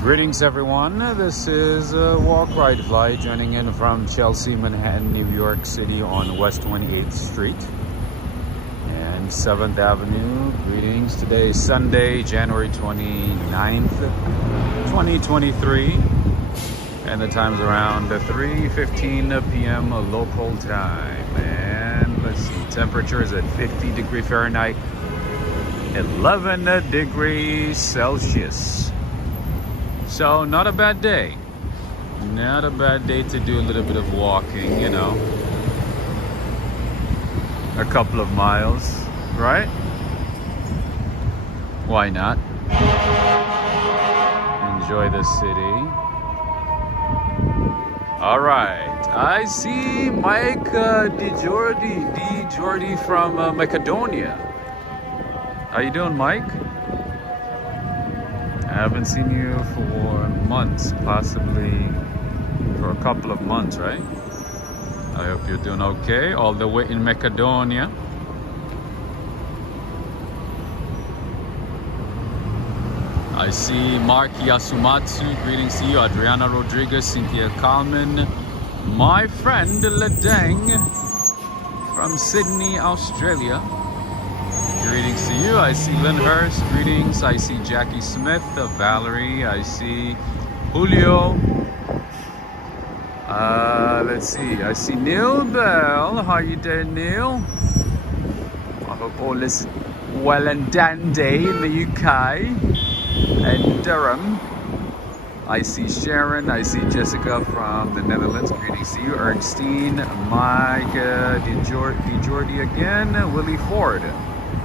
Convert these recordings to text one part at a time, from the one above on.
Greetings everyone, this is Walk Ride Fly joining in from Chelsea, Manhattan, New York City on West 28th Street and 7th Avenue. Greetings, today is Sunday, January 29th, 2023 and the time's around 3:15 p.m. local time, and let's see, temperature is at 50 degrees Fahrenheit, 11 degrees Celsius. So not a bad day. Not a bad day to do a little bit of walking, you know. A couple of miles, right? Why not? Enjoy the city. All right. I see Mike DiGiordi from Macedonia. How you doing, Mike? I haven't seen you for months, possibly for a couple of months, right? I hope you're doing okay, all the way in Macedonia. I see Mark Yasumatsu, greetings to you, Adriana Rodriguez, Cynthia Kalman, my friend Ledeng from Sydney, Australia. Greetings to you. I see Lynn Hurst. Greetings. I see Jackie Smith, Valerie. I see Julio. Let's see. I see Neil Bell. How you doing, Neil? I hope all is well and dandy in the UK and Durham. I see Sharon. I see Jessica from the Netherlands. Greetings to you. Ernstine, Mike, DiGiordi again. Willie Ford.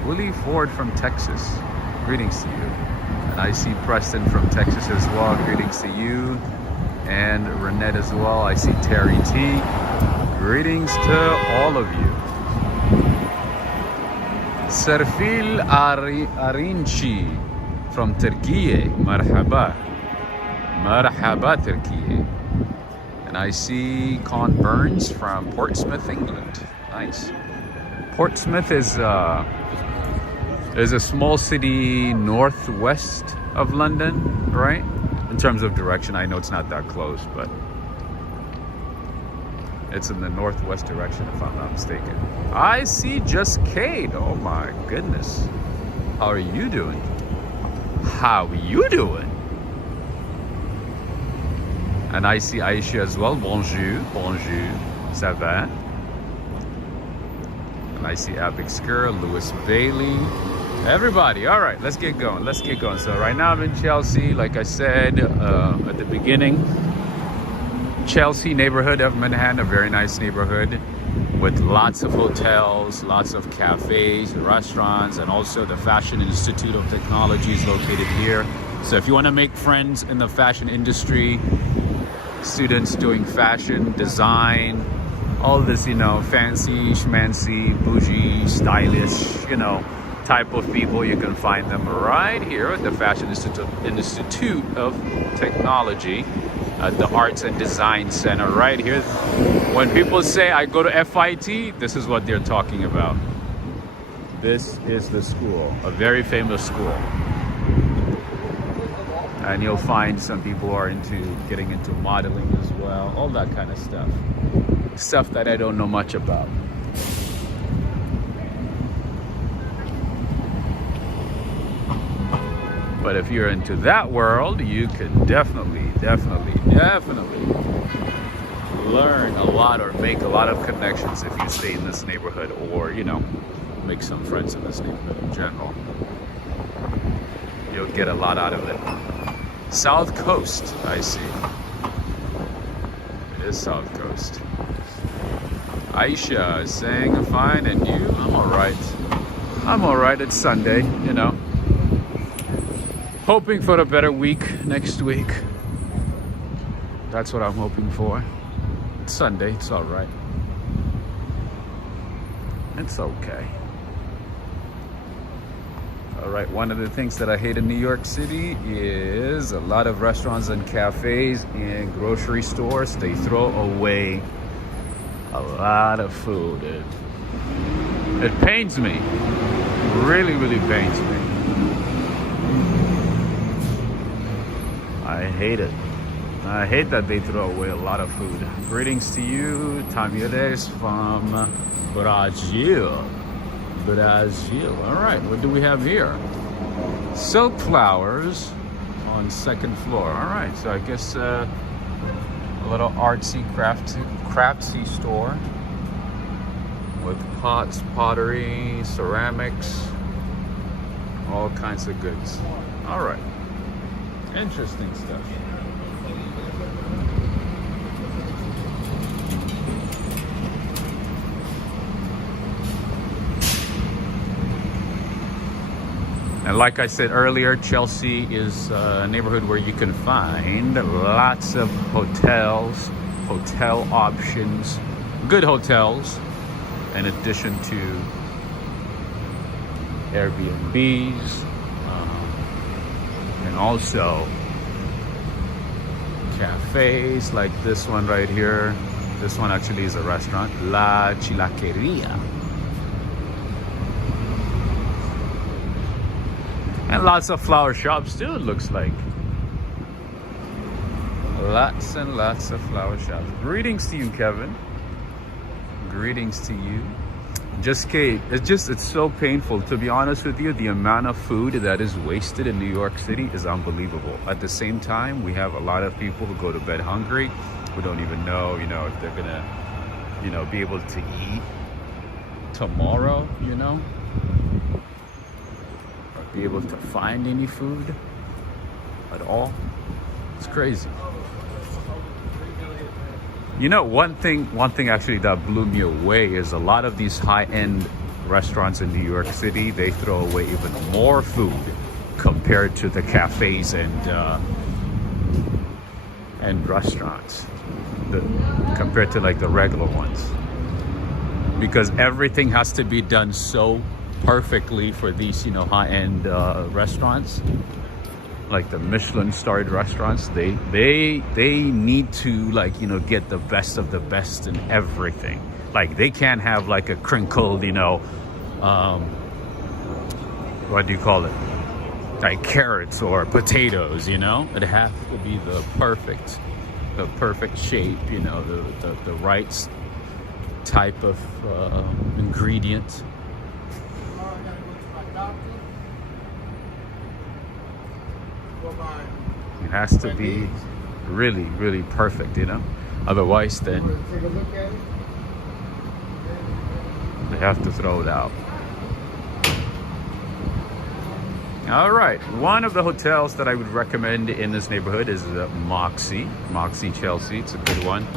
Willie Ford from Texas, greetings to you. And I see Preston from Texas as well, greetings to you. And Renette as well. I see Terry T. Greetings to all of you. Serfil Arinci from Turkey, marhaba. Marhaba, Turkey. And I see Con Burns from Portsmouth, England. Nice. Portsmouth is a small city northwest of London, right? In terms of direction, I know it's not that close, but it's in the northwest direction if I'm not mistaken. I see just Kate. Oh my goodness. How are you doing? How are you doing? And I see Aisha as well. Bonjour, bonjour, ça va? And I see Abixker, Lewis Bailey. Everybody, all right, let's get going. Let's get going. So right now I'm in Chelsea, like I said at the beginning. Chelsea neighborhood of Manhattan, a very nice neighborhood with lots of hotels, lots of cafes, restaurants, and also the Fashion Institute of Technology is located here. So if you want to make friends in the fashion industry, students doing fashion, design, all this, you know, fancy, schmancy, bougie, stylish, you know, type of people, you can find them right here at the Fashion Institute of Technology at the Arts and Design Center right here. When people say I go to FIT, this is what they're talking about. This is the school, a very famous school. And you'll find some people are getting into modeling as well, all that kind of stuff. Stuff that I don't know much about. But if you're into that world, you can definitely learn a lot or make a lot of connections if you stay in this neighborhood, or, you know, make some friends in this neighborhood in general. You'll get a lot out of it. South Coast, I see. It is South Coast. Aisha is saying fine, and you? I'm all right. I'm all right. It's Sunday, you know. Hoping for a better week next week. That's what I'm hoping for. It's Sunday. It's all right. It's okay. All right, one of the things that I hate in New York City is a lot of restaurants and cafes and grocery stores, they throw away a lot of food. It pains me. Really, really pains me. I hate it. I hate that they throw away a lot of food. Greetings to you, Tamires from Brazil. Brazil. All right, what do we have here? Silk flowers on second floor. All right, so I guess a little artsy, craftsy store with pots, pottery, ceramics, all kinds of goods. All right, interesting stuff. And like I said earlier, Chelsea is a neighborhood where you can find lots of hotels, hotel options, good hotels, in addition to Airbnbs, and also cafes like this one right here. This one actually is a restaurant, La Chilaqueria. And lots of flower shops too, it looks like. Lots and lots of flower shops. Greetings to you, Kevin. Greetings to you. Just Kate, it's so painful, to be honest with you. The amount of food that is wasted in New York City is unbelievable. At the same time, we have a lot of people who go to bed hungry, who don't even know, if they're gonna, be able to eat tomorrow, be able to find any food at all. It's crazy. One thing actually that blew me away is a lot of these high-end restaurants in New York City, they throw away even more food compared to the cafes and restaurants, compared to like the regular ones, because everything has to be done so perfectly for these high-end restaurants, like the Michelin starred restaurants. They need to get the best of the best in everything. Like they can't have like a crinkled what do you call it, like carrots or potatoes. It has to be the perfect shape, the right type of ingredient. It has to be really, really perfect, Otherwise, then they have to throw it out. All right, one of the hotels that I would recommend in this neighborhood is Moxie Chelsea. It's a good one.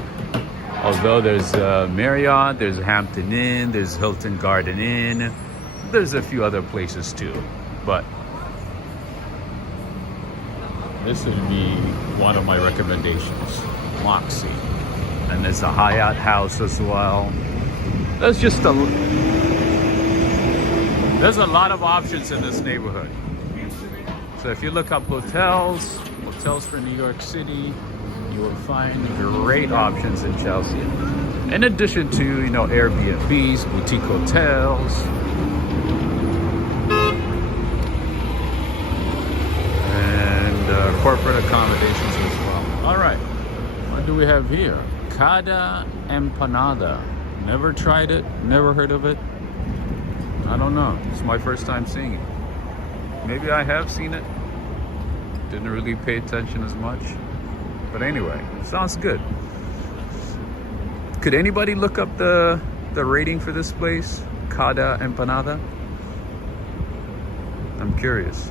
Although there's Marriott, there's Hampton Inn, there's Hilton Garden Inn, there's a few other places too, but this would be one of my recommendations, Moxie. And there's a Hyatt House as well. There's a lot of options in this neighborhood. So if you look up hotels for New York City, you will find great options in Chelsea. In addition to, Airbnbs, boutique hotels, corporate accommodations as well. All right, what do we have here? Cada empanada. Never tried it, never heard of it. I don't know. It's my first time seeing it. Maybe I have seen it. Didn't really pay attention as much. But anyway, sounds good. Could anybody look up the rating for this place? Cada empanada? I'm curious.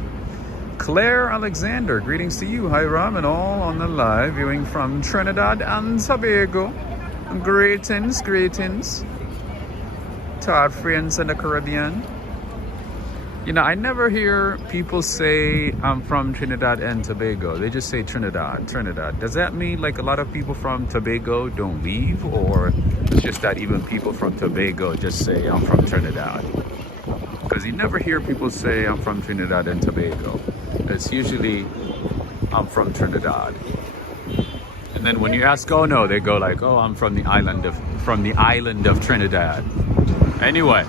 Claire Alexander, greetings to you. Hi, Ram, and all on the live viewing from Trinidad and Tobago. Greetings to our friends in the Caribbean. You know, I never hear people say I'm from Trinidad and Tobago. They just say Trinidad, Trinidad. Does that mean like a lot of people from Tobago don't leave, or it's just that even people from Tobago just say I'm from Trinidad? Because you never hear people say I'm from Trinidad and Tobago. It's usually I'm from Trinidad. And then when you ask, oh no, they go like, oh, I'm from the island of Trinidad. Anyway,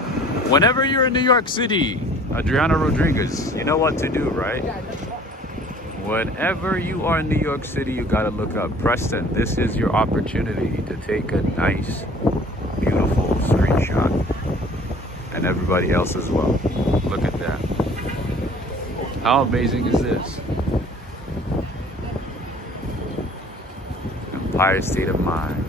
whenever you're in New York City, Adriana Rodriguez, you know what to do, right? Whenever you are in New York City, you gotta look up Preston. This is your opportunity to take a nice, beautiful screenshot. And everybody else as well. Look at that. How amazing is this? Empire State of Mind.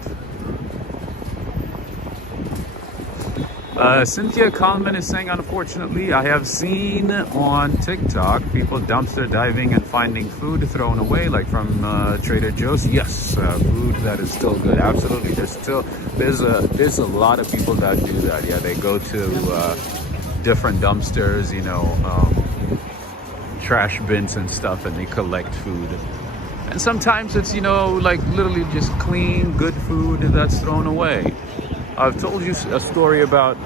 Cynthia Coleman is saying, unfortunately, I have seen on TikTok people dumpster diving and finding food thrown away, like from Trader Joe's. Yes, food that is still good. Absolutely. There's a lot of people that do that. Yeah, they go to different dumpsters, you know, trash bins and stuff, and they collect food. And sometimes it's, you know, like literally just clean, good food that's thrown away. I've told you a story about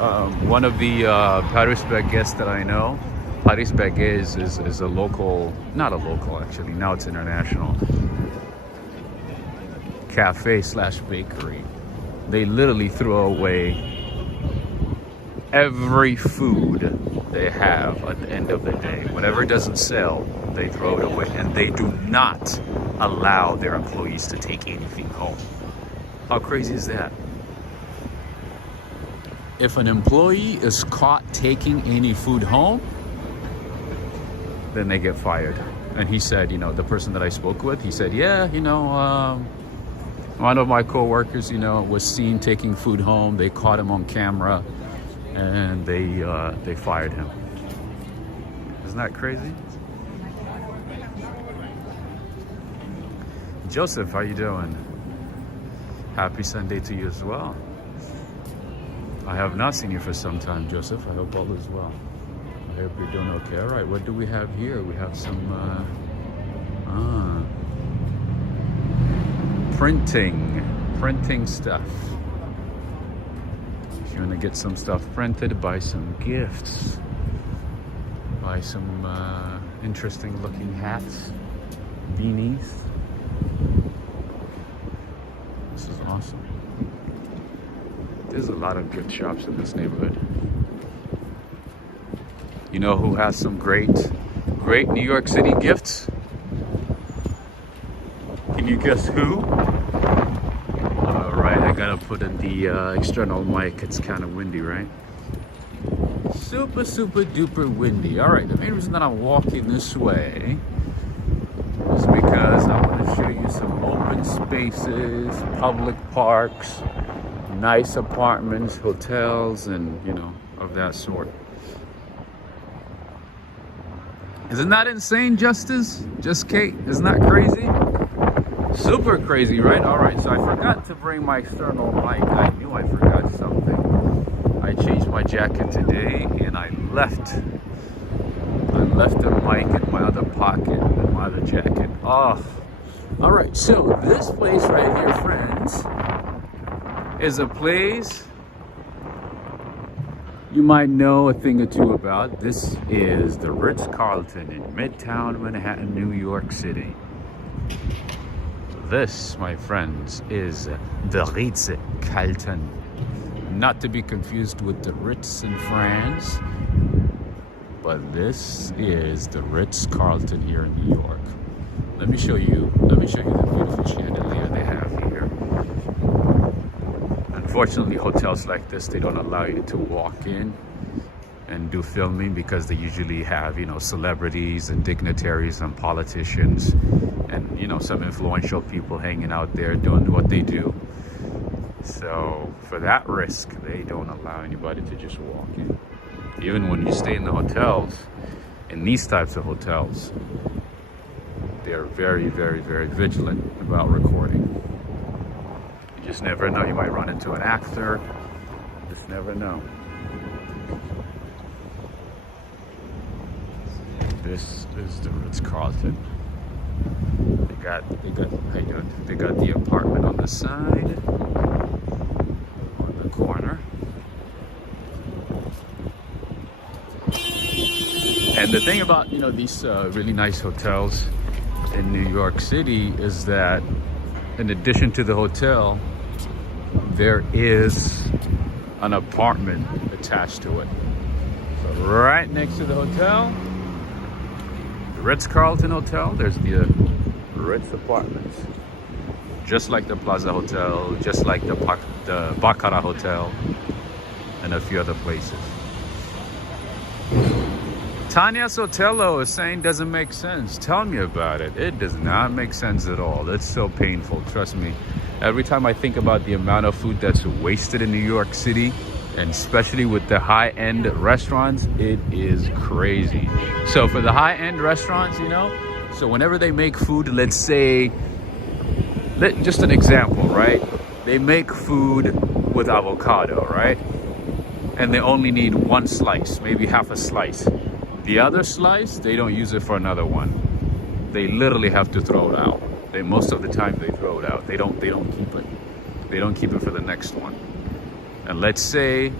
one of the Paris Baguettes that I know. Paris Baguette is a local, not a local actually, now it's international, cafe slash bakery. They literally throw away every food they have at the end of the day. Whatever doesn't sell, they throw it away. And they do not allow their employees to take anything home. How crazy is that? If an employee is caught taking any food home, then they get fired. And he said, you know, the person that I spoke with, he said, yeah, you know, one of my coworkers, you know, was seen taking food home. They caught him on camera, and they fired him. Isn't that crazy? Joseph, how you doing? Happy Sunday to you as well. I have not seen you for some time, Joseph. I hope all is well. I hope you're doing okay. All right, what do we have here? We have some printing stuff. If you want to get some stuff printed, buy some gifts, buy some interesting looking hats, beanies. This is awesome. There's a lot of good shops in this neighborhood. You know who has some great New York City gifts? Can you guess who? All right, I gotta put in the external mic. It's kind of windy, right? Super duper windy. All right, the main reason that I'm walking this way is because I want to show you some open spaces, public parks, nice apartments, hotels, and you know, of that sort. Isn't that insane, Justice? Just Kate, isn't that crazy? Super crazy, right? All right, so I forgot to bring my external mic. I knew I forgot something. I changed my jacket today, and I left the mic in my other pocket, in my other jacket. Oh, all right, so this place right here, friends, is a place you might know a thing or two about. This is the Ritz-Carlton in Midtown Manhattan, New York City. This, my friends, is the Ritz-Carlton. Not to be confused with the Ritz in France, but this is the Ritz-Carlton here in New York. Let me show you the beautiful chandelier they have here. Unfortunately, hotels like this, they don't allow you to walk in and do filming because they usually have, you know, celebrities and dignitaries and politicians and, you know, some influential people hanging out there doing what they do. So for that risk, they don't allow anybody to just walk in. Even when you stay in the hotels, in these types of hotels, they're very vigilant about recording. You just never know. You might run into an actor. Just never know. This is the Ritz-Carlton. They got the apartment on the side, on the corner. And the thing about, these really nice hotels in New York City is that in addition to the hotel, there is an apartment attached to it. So right next to the hotel, the Ritz-Carlton Hotel, there's the Ritz Apartments. Just like the Plaza Hotel, just like the Baccarat Hotel, and a few other places. Tanya Sotelo is saying doesn't make sense. Tell me about it. It does not make sense at all. It's so painful, trust me. Every time I think about the amount of food that's wasted in New York City, and especially with the high-end restaurants, it is crazy. So for the high-end restaurants, so whenever they make food, let's say, just an example, right? They make food with avocado, right? And they only need one slice, maybe half a slice. The other slice, they don't use it for another one. They literally have to throw it out. Most of the time they throw it out. They don't keep it. They don't keep it for the next one. And let's say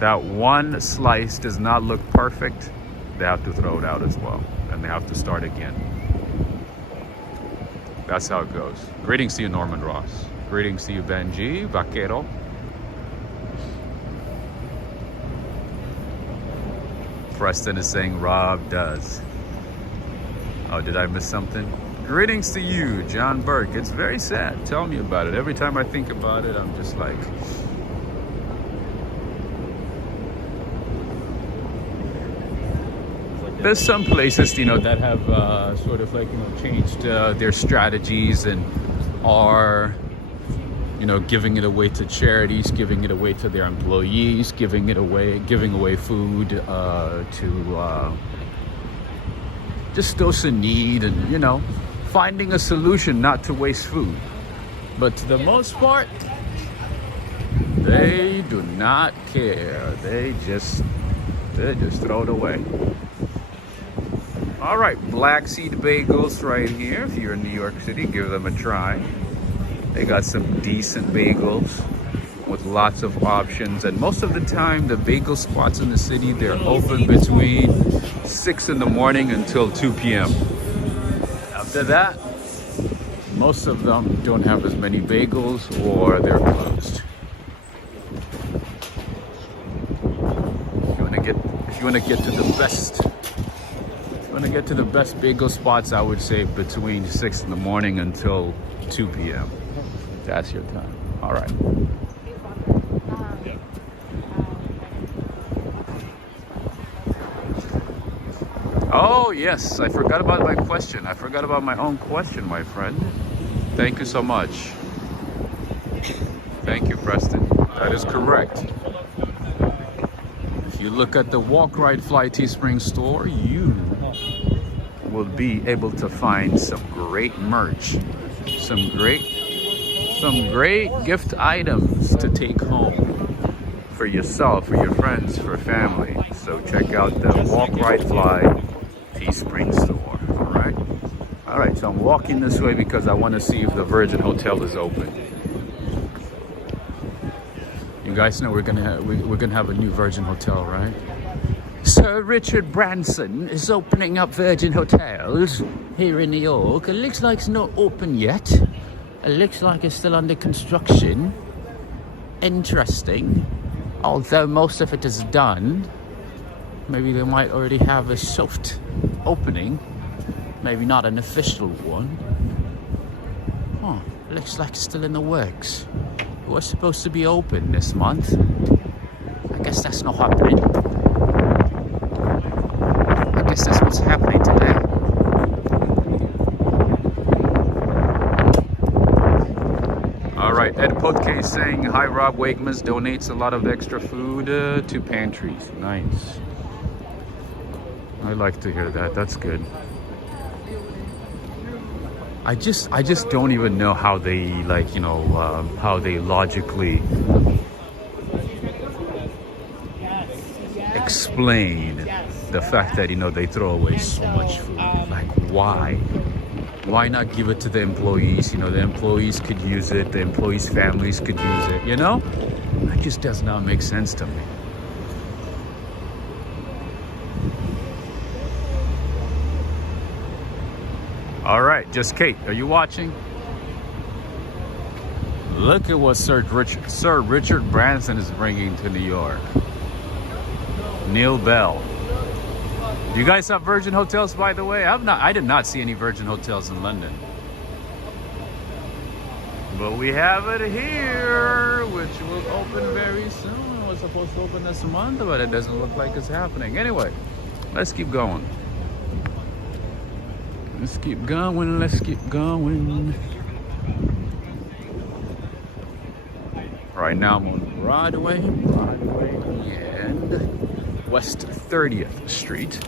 that one slice does not look perfect, they have to throw it out as well. And they have to start again. That's how it goes. Greetings to you, Norman Ross. Greetings to you, Benji, Vaquero. Preston is saying Rob does. Oh, did I miss something? Greetings to you, John Burke. It's very sad. Tell me about it. Every time I think about it, I'm just like... There's some places, that have sort of like, changed their strategies and are, giving it away to charities, giving it away to their employees, giving away food to just those in need, and finding a solution not to waste food. But to the most part, they do not care. They just throw it away. All right, Black Seed Bagels right here. If you're in New York City, give them a try. They got some decent bagels with lots of options. And most of the time, the bagel spots in the city, they're open between 6 in the morning until 2 p.m. After that, most of them don't have as many bagels or they're closed. If you want to get to the best bagel spots, I would say between 6 in the morning until 2 p.m. That's your time. All right. Oh, yes. I forgot about my question. I forgot about my own question, my friend. Thank you so much. Thank you, Preston. That is correct. If you look at the Walk, Ride, Fly Teespring store, you will be able to find some great merch, some great gift items to take home for yourself, for your friends, for family. So check out the Walk, Ride, Fly Teespring store. All right, so I'm walking this way because I want to see if the Virgin Hotel is open. You guys know we're gonna have a new Virgin Hotel, right? Sir Richard Branson is opening up Virgin Hotels here in New York. It looks like it's not open yet. It looks like it's still under construction. Interesting. Although most of it is done. Maybe they might already have a soft opening. Maybe not an official one. Oh, looks like it's still in the works. It was supposed to be open this month. I guess that's not happening. I guess that's what's happening today. All right, Ed Potke is saying, hi Rob, Wegmans donates a lot of extra food to pantries. Nice. I like to hear that. That's good. I just don't even know how they how they logically explain the fact that, you know, they throw away so much food. Like, why? Why not give it to the employees? You know, the employees could use it. The employees' families could use it, you know? That just does not make sense to me. All right, just Kate, are you watching? Look at what Sir Richard Branson is bringing to New York. Neil Bell. Do you guys have Virgin hotels, by the way? I did not see any Virgin hotels in London. But we have it here, which will open very soon. It was supposed to open this month, but it doesn't look like it's happening. Anyway, let's keep going. Let's keep going, let's keep going. Right now I'm on Broadway and West 30th Street.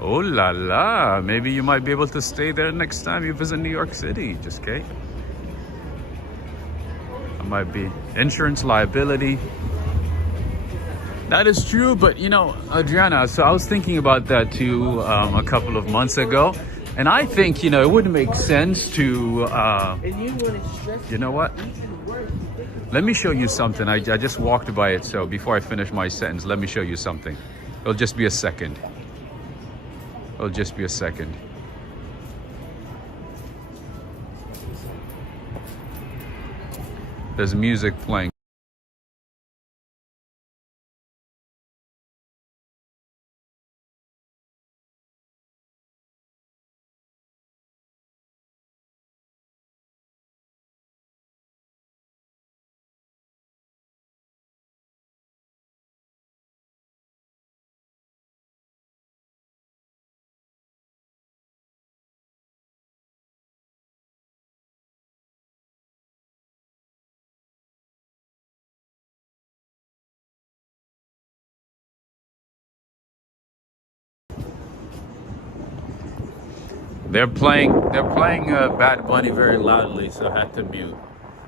Oh la la, maybe you might be able to stay there next time you visit New York City, just Kate. It might be insurance liability. That is true, but you know, Adriana, so I was thinking about that too a couple of months ago. And I think, you know, it would make sense to, you know what? Let me show you something. I just walked by it, so before I finish my sentence, let me show you something. It'll just be a second. It'll just be a second. There's music playing. They're playing Bad Bunny very loudly, so I had to mute.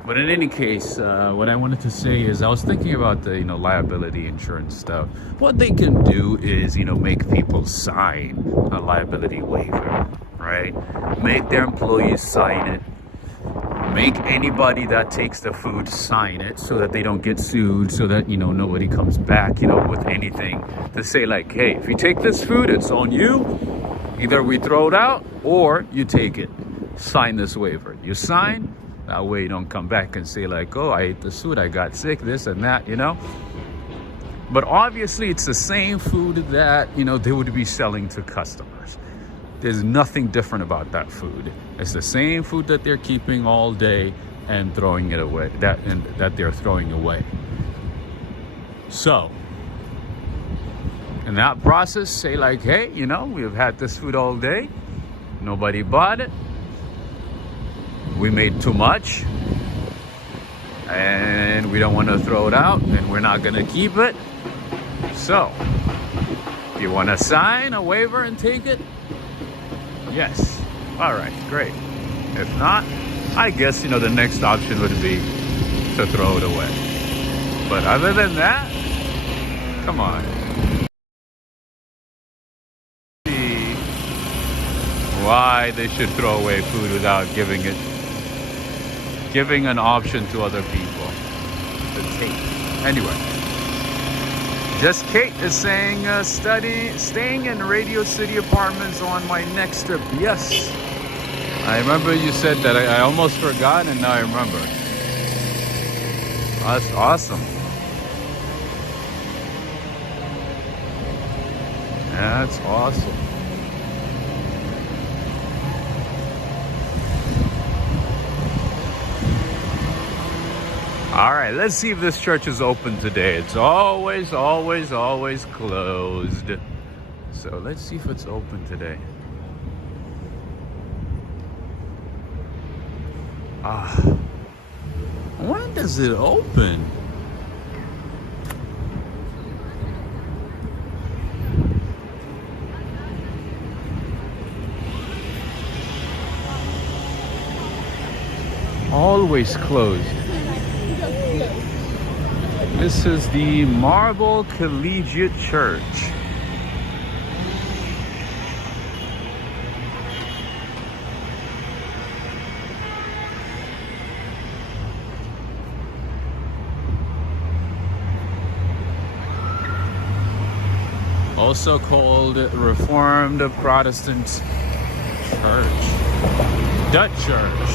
But in any case, what I wanted to say is I was thinking about the, you know, liability insurance stuff. What they can do is, you know, make people sign a liability waiver, right? Make their employees sign it. Make anybody that takes the food sign it so that they don't get sued, so that, you know, nobody comes back, you know, with anything to say like, hey, if you take this food, it's on you. Either we throw it out or you take it. Sign this waiver. You sign, that way you don't come back and say like, oh, I ate the food, I got sick, this and that, you know. But obviously it's the same food that, you know, they would be selling to customers. There's nothing different about that food. It's the same food that they're keeping all day and throwing it away, that they're throwing away. So in that process, say like, hey, you know, we've had this food all day. Nobody bought it. We made too much. And we don't want to throw it out. And we're not going to keep it. So, if you want to sign a waiver and take it, yes. All right, great. If not, I guess, you know, the next option would be to throw it away. But other than that, come on. Why they should throw away food without giving an option to other people to take. Anyway, just Kate is saying staying in Radio City Apartments on my next trip. Yes, I remember you said that. I almost forgot, and now I remember. That's awesome. That's awesome. All right, let's see if this church is open today. It's always closed. So let's see if it's open today. When does it open? Always closed. This is the Marble Collegiate Church. Also called Reformed Protestant Church. Dutch Church.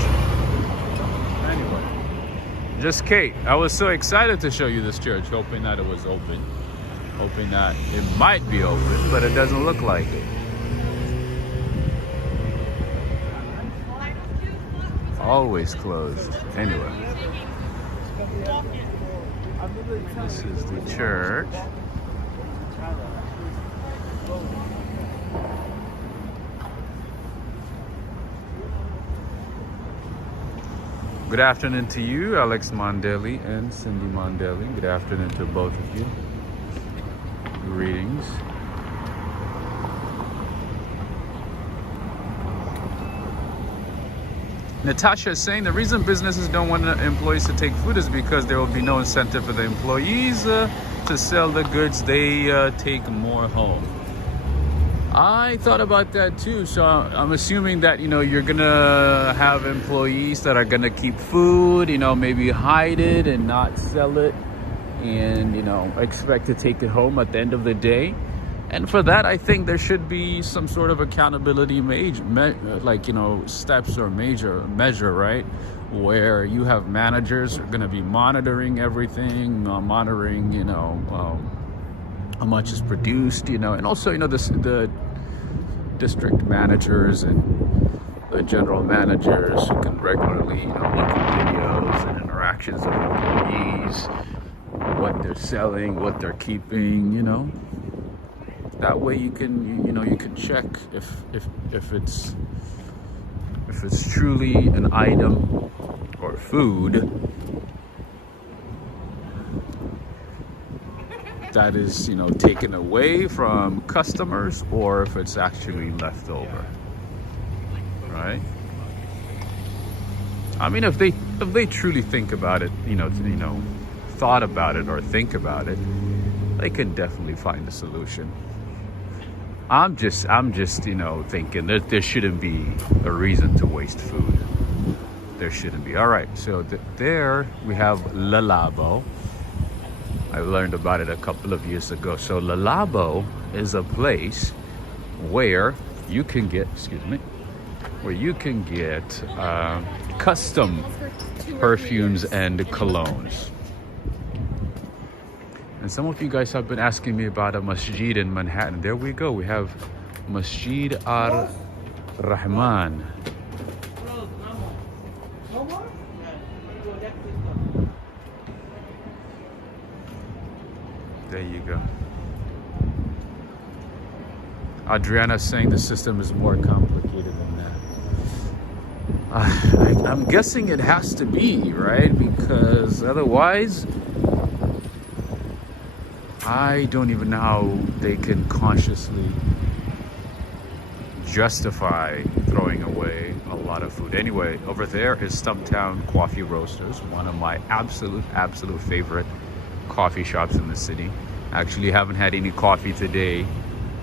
Anyway, just Kate. I was so excited to show you this church, hoping that it was open. Hoping that it might be open, but it doesn't look like it. Always closed. Anyway. This is the church. Good afternoon to you, Alex Mondeli and Cindy Mondeli. Good afternoon to both of you. Greetings. Natasha is saying the reason businesses don't want employees to take food is because there will be no incentive for the employees to sell the goods they take more home. I thought about that too. So I'm assuming that, you're gonna have employees that are gonna keep food, maybe hide it and not sell it, and, expect to take it home at the end of the day. And for that, I think there should be some sort of accountability steps or measure, right? Where you have managers who are gonna be monitoring everything, monitoring, how much is produced, and also, the district managers and the general managers who can regularly, look at videos and interactions of employees, what they're selling, what they're keeping, That way you can, you can check if it's truly an item or food that is, taken away from customers, or if it's actually left over, right? I mean, if they truly think about it, thought about it or think about it, they can definitely find a solution. I'm just, thinking that there shouldn't be a reason to waste food. There shouldn't be. All right, so there we have Lalabo. I learned about it a couple of years ago. So Lalabo is a place where you can get, custom perfumes and colognes. And some of you guys have been asking me about a masjid in Manhattan. There we go. We have Masjid Ar-Rahman. There you go. Adriana's saying the system is more complicated than that. I'm guessing it has to be, right? Because otherwise, I don't even know how they can consciously justify throwing away a lot of food. Anyway, over there is Stumptown Coffee Roasters, one of my absolute favorite coffee shops in the city. Actually haven't had any coffee today.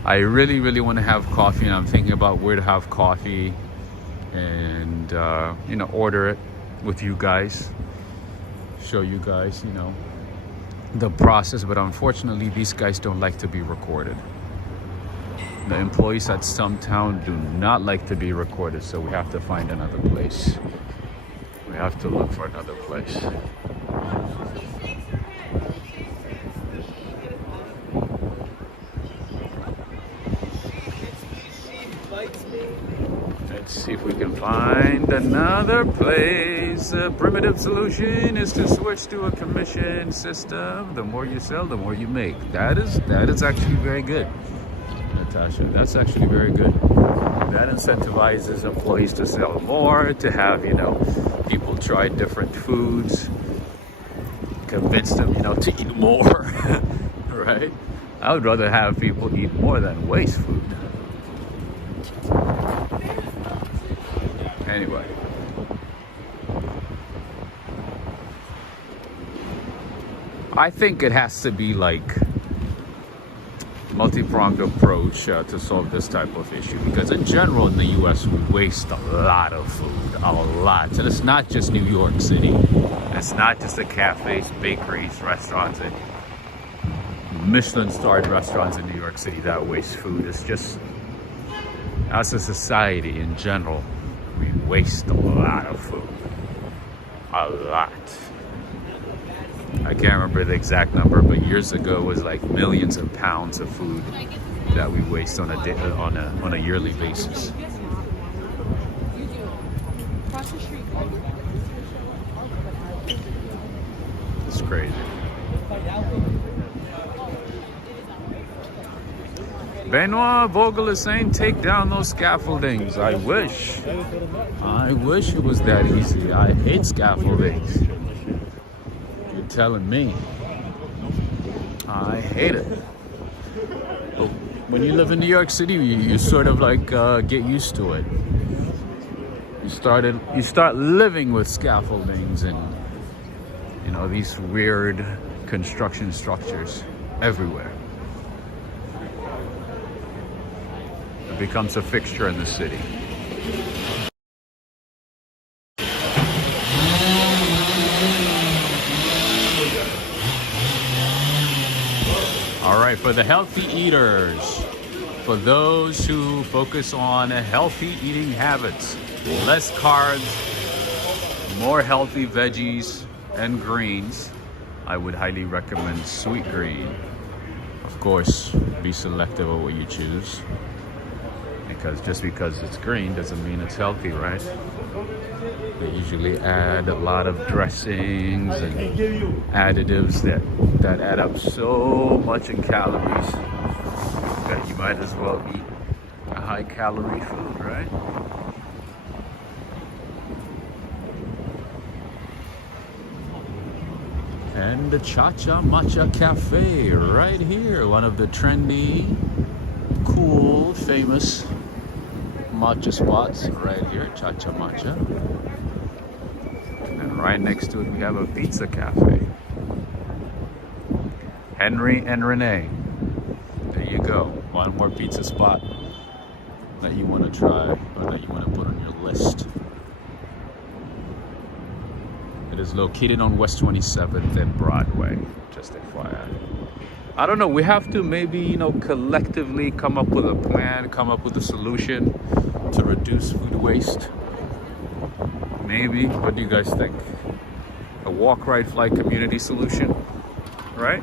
I really want to have coffee, and I'm thinking about where to have coffee and order it with you guys, show you guys the process. But unfortunately, these guys don't like to be recorded. The employees at Stumptown do not like to be recorded, so we have to find another place. We have to look for another place. Let's see if we can find another place. A primitive solution is to switch to a commission system. The more you sell, the more you make. That is actually very good, Natasha. That's actually very good. That incentivizes employees to sell more, to have, people try different foods, convince them, to eat more, right? I would rather have people eat more than waste food. Anyway, I think it has to be like multi-pronged approach to solve this type of issue, because in general in the US we waste a lot of food, a lot. And it's not just New York City, it's not just the cafes, bakeries, restaurants, and Michelin starred restaurants in New York City that waste food. It's just, as a society in general, we waste a lot of food, a lot. I can't remember the exact number, but years ago it was like millions of pounds of food that we waste on a yearly basis. It's crazy. Benoit Vogel is saying, take down those scaffoldings. I wish it was that easy. I hate scaffoldings. You're telling me. I hate it. But when you live in New York City, you sort of like get used to it. You start living with scaffoldings and, you know, these weird construction structures everywhere. It becomes a fixture in the city. All right, for the healthy eaters, for those who focus on healthy eating habits, less carbs, more healthy veggies and greens, I would highly recommend Sweet Green. Of course, be selective of what you choose, because just because it's green doesn't mean it's healthy, right? They usually add a lot of dressings and additives that add up so much in calories that you might as well eat a high calorie food, right? And the Cha-Cha Matcha Cafe right here, one of the trendy, cool, famous matcha spots right here, Cha-Cha Matcha. And right next to it we have a pizza cafe. Henry and Renee. There you go. One more pizza spot that you want to try or that you want to put on your list. It is located on West 27th and Broadway, just FYI. I don't know, we have to maybe, you know, collectively come up with a plan, come up with a solution to reduce food waste. Maybe, what do you guys think? A walk, ride, fly community solution, right?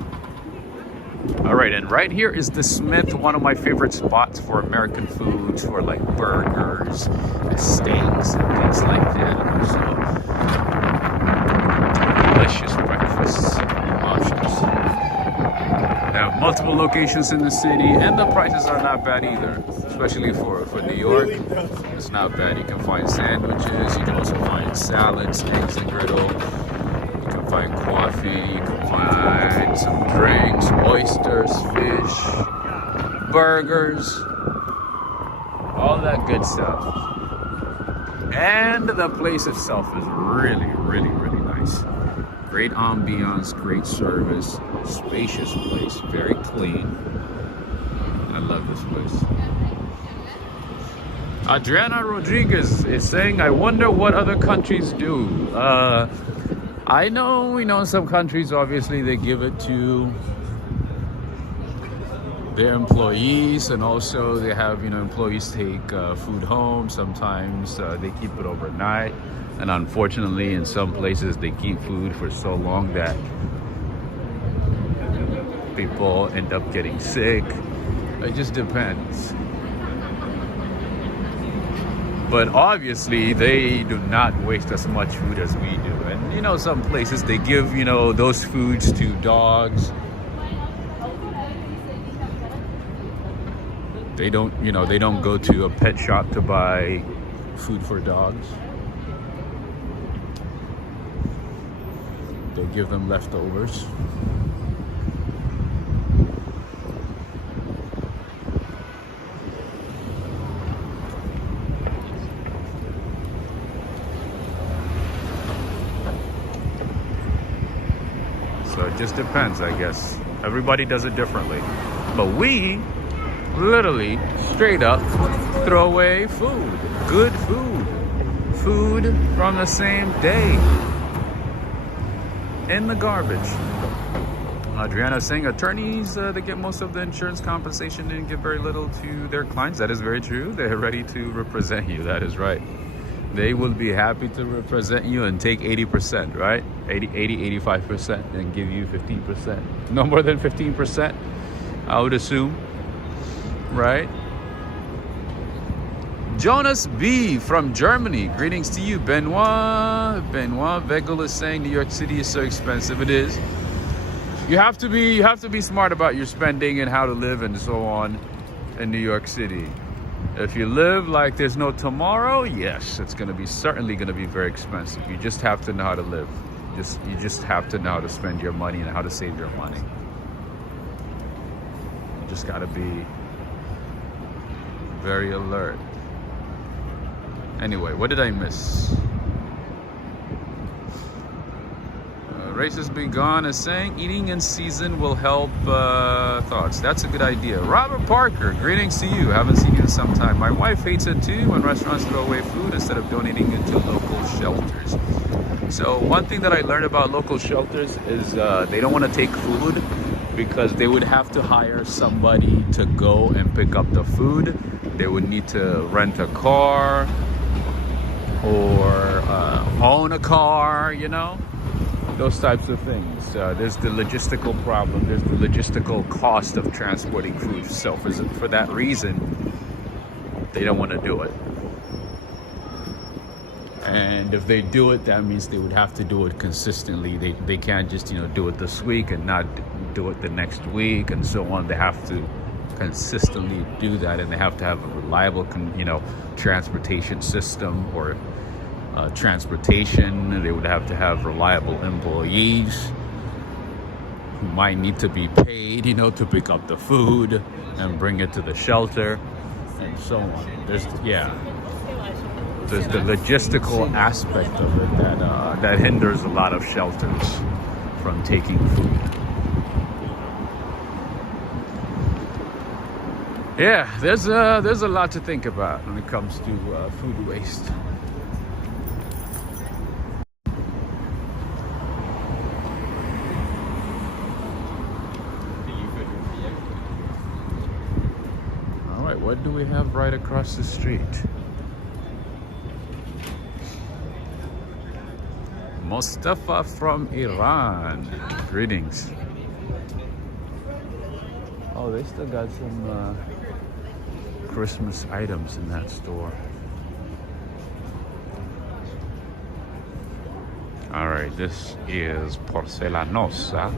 All right, and right here is the Smith, one of my favorite spots for American foods, for like burgers, steaks, and things like that. And also delicious breakfast options. They have multiple locations in the city, and the prices are not bad either, especially for New York. It's not bad. You can find sandwiches, you can also find salads, eggs and griddle. You can find coffee, you can find some drinks, oysters, fish, burgers, all that good stuff. And the place itself is really, really, really nice. Great ambiance, great service, spacious place, very clean. I love this place. Adriana Rodriguez is saying, I wonder what other countries do. I know, in some countries, obviously, they give it to their employees, and also they have, employees take food home. Sometimes they keep it overnight. And unfortunately, in some places, they keep food for so long that people end up getting sick. It just depends. But obviously, they do not waste as much food as we do. And, some places, they give, those foods to dogs. They don't go to a pet shop to buy food for dogs. They give them leftovers. So So it just depends, I guess. Everybody does it differently. But we literally straight up throw away food. Good food. Food from the same day in the garbage. Adriana is saying attorneys, they get most of the insurance compensation and give very little to their clients. That is very true. They're ready to represent you. That is right. They will be happy to represent you and take 80%, right? 85% and give you 15%. No more than 15%, I would assume, right? Jonas B from Germany. Greetings to you, Benoit. Benoit Vegel is saying New York City is so expensive. It is. You have to be smart about your spending and how to live and so on in New York City. If you live like there's no tomorrow, yes, it's certainly gonna be very expensive. You just have to know how to live. You just have to know how to spend your money and how to save your money. You just gotta be very alert. Anyway, what did I miss? Racist Be Gone is saying eating in season will help thoughts. That's a good idea. Robert Parker, greetings to you. Haven't seen you in some time. My wife hates it too when restaurants throw away food instead of donating it to local shelters. So one thing that I learned about local shelters is they don't want to take food because they would have to hire somebody to go and pick up the food. They would need to rent a car or own a car, you know? Those types of things. There's the logistical problem. There's the logistical cost of transporting food. So for that reason, they don't want to do it. And if they do it, that means they would have to do it consistently. They can't just, do it this week and not do it the next week and so on. They have to consistently do that, and they have to have a reliable, transportation system or transportation. They would have to have reliable employees who might need to be paid, to pick up the food and bring it to the shelter and so on. There's the logistical aspect of it that hinders a lot of shelters from taking food. Yeah, there's a lot to think about when it comes to food waste. What do we have right across the street? Mustafa from Iran. Greetings. Oh, they still got some Christmas items in that store. All right, this is Porcelanosa.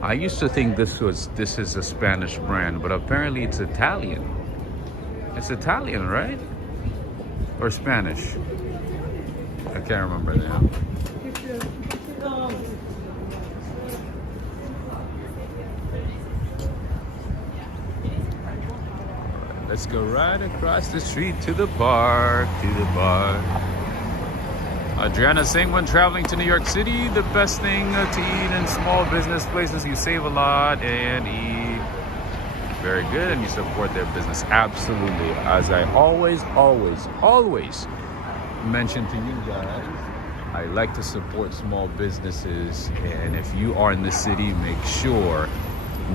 I used to think this is a Spanish brand, but apparently it's Italian. It's Italian, right? Or Spanish? I can't remember now. Let's go right across the street to the bar. Adriana saying when traveling to New York City, the best thing to eat in small business places, you save a lot and eat very good and you support their business. Absolutely. As I always mention to you guys, I like to support small businesses, and if you are in the city, make sure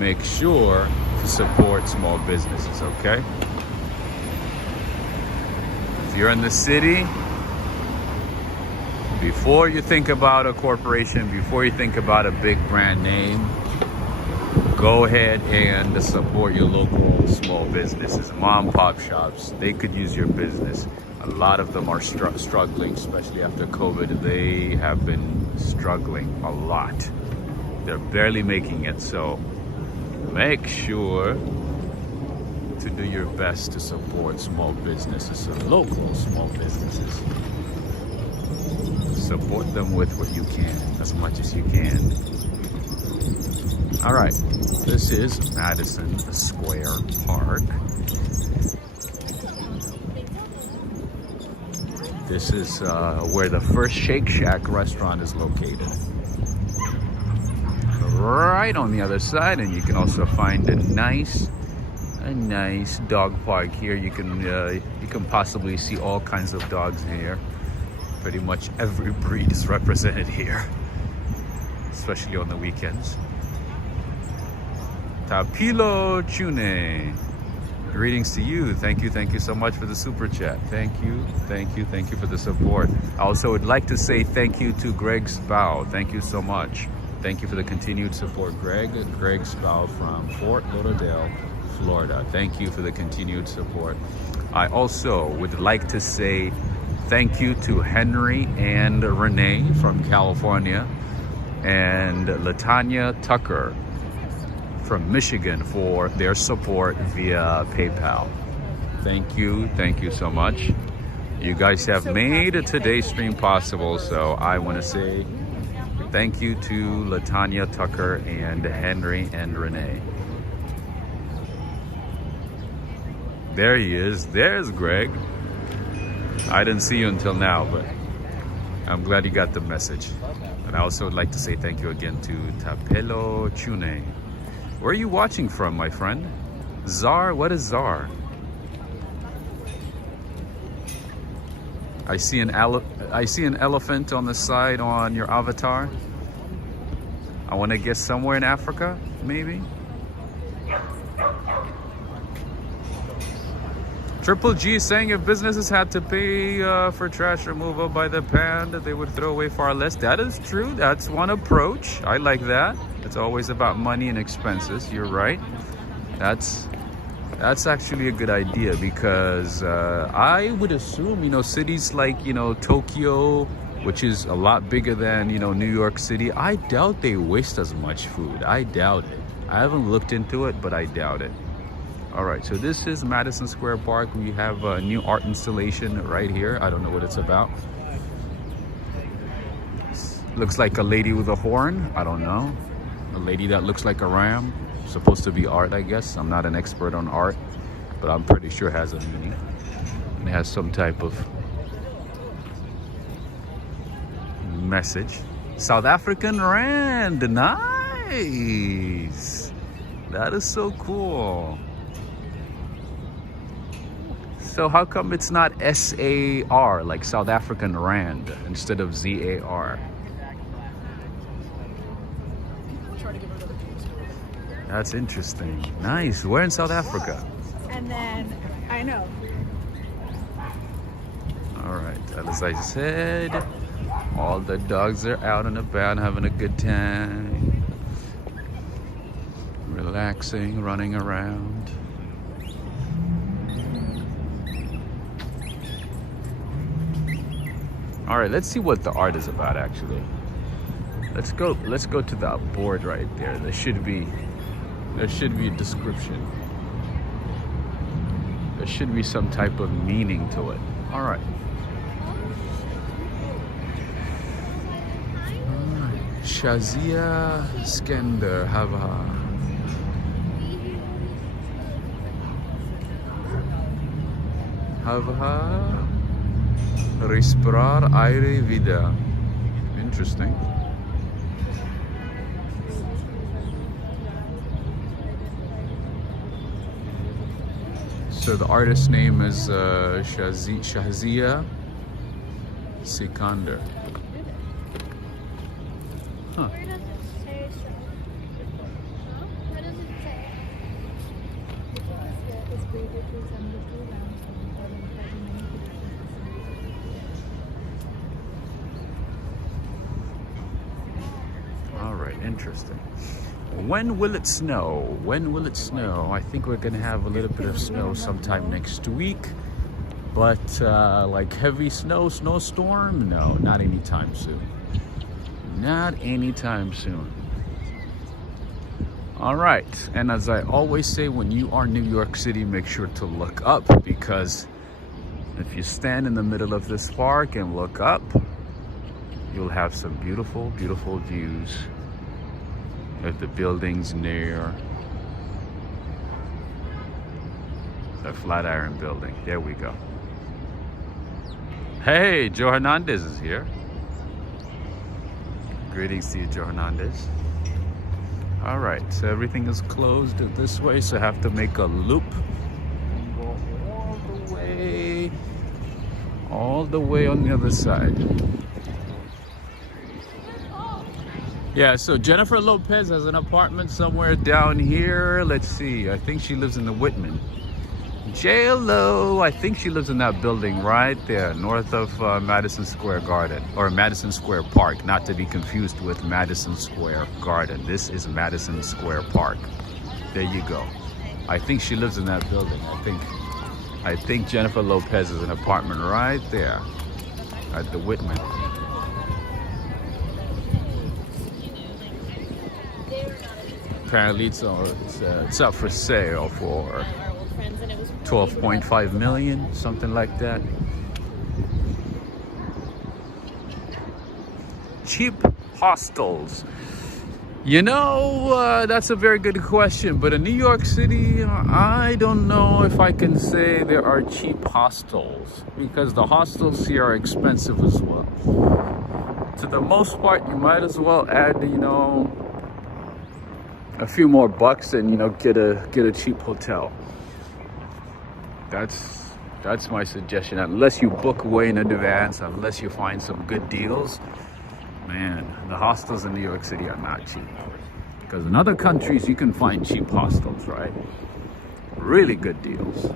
to support small businesses, okay? If you're in the city, before you think about a corporation, before you think about a big brand name, go ahead and support your local small businesses, mom and pop shops. They could use your business. A lot of them are struggling, especially after COVID. They have been struggling a lot. They're barely making it. So make sure to do your best to support small businesses, local small businesses. Support them with what you can, as much as you can. All right, this is Madison Square Park. This is where the first Shake Shack restaurant is located. right on the other side, and you can also find a nice dog park here. You can possibly see all kinds of dogs here. Pretty much every breed is represented here, especially on the weekends. Tapilo Chune, greetings to you. Thank you so much for the super chat. Thank you for the support. I also would like to say thank you to Greg Spow. Thank you so much. Thank you for the continued support, Greg Spow from Fort Lauderdale, Florida. Thank you for the continued support. I also would like to say thank you to Henry and Renee from California, and Latanya Tucker from Michigan for their support via PayPal. Thank you so much. You guys have made today's stream possible, so I want to say thank you to Latanya Tucker and Henry and Renee. There he is. There's Greg. I didn't see you until now, but I'm glad you got the message. And I also would like to say thank you again to Tapelo Chune. Where are you watching from, my friend? Czar? What is Czar? I see an elephant on the side on your avatar. I want to guess somewhere in Africa, maybe? Triple G is saying if businesses had to pay for trash removal by the pound, they would throw away far less. That is true. That's one approach. I like that. It's always about money and expenses. You're right. That's actually a good idea, because I would assume, cities like, Tokyo, which is a lot bigger than, New York City, I doubt they waste as much food. I doubt it. I haven't looked into it, but I doubt it. All right, so this is Madison Square Park. We have a new art installation right here. I don't know what it's about. Looks like a lady with a horn. I don't know. A lady that looks like a ram. Supposed to be art, I guess. I'm not an expert on art, but I'm pretty sure it has a meaning. It has some type of message. South African Rand. Nice. That is so cool. So how come it's not SAR, like South African Rand, instead of ZAR? That's interesting. Nice. Where in South Africa? And then, I know. All right. As I said, all the dogs are out and about having a good time. Relaxing, running around. All right, let's see what the art is about, actually. Let's go to that board right there. There should be a description. There should be some type of meaning to it. All right. Shazia Skender Hava. Respirar aire vida. Interesting. So the artist's name is Shazia Sikander. Huh. Where does it say so? What does it say? It's created to assemble two lamps or many. All right, interesting. When will it snow? When will it snow? I think we're gonna have a little bit of snow sometime next week, but like heavy snowstorm? No, not anytime soon. Not anytime soon. All right, and as I always say, when you are in New York City, make sure to look up, because if you stand in the middle of this park and look up, you'll have some beautiful, beautiful views of the buildings near the Flatiron Building. There we go. Hey, Joe Hernandez is here. Greetings to you, Joe Hernandez. All right, so everything is closed this way, so I have to make a loop and go all the way on the other side. Yeah, so Jennifer Lopez has an apartment somewhere down here. Let's see, I think she lives in the Whitman. J-Lo, I think she lives in that building right there, north of Madison Square Garden, or Madison Square Park, not to be confused with Madison Square Garden. This is Madison Square Park. There you go. I think she lives in that building. I think Jennifer Lopez has an apartment right there at the Whitman. Apparently it's up for sale for 12.5 million, something like that. Cheap hostels. You know, that's a very good question, but in New York City, I don't know if I can say there are cheap hostels, because the hostels here are expensive as well. To the most part, you might as well add, you know, a few more bucks and, you know, get a cheap hotel. That's my suggestion. Unless you book way in advance, unless you find some good deals, man, the hostels in New York City are not cheap. Because in other countries, you can find cheap hostels, right? Really good deals.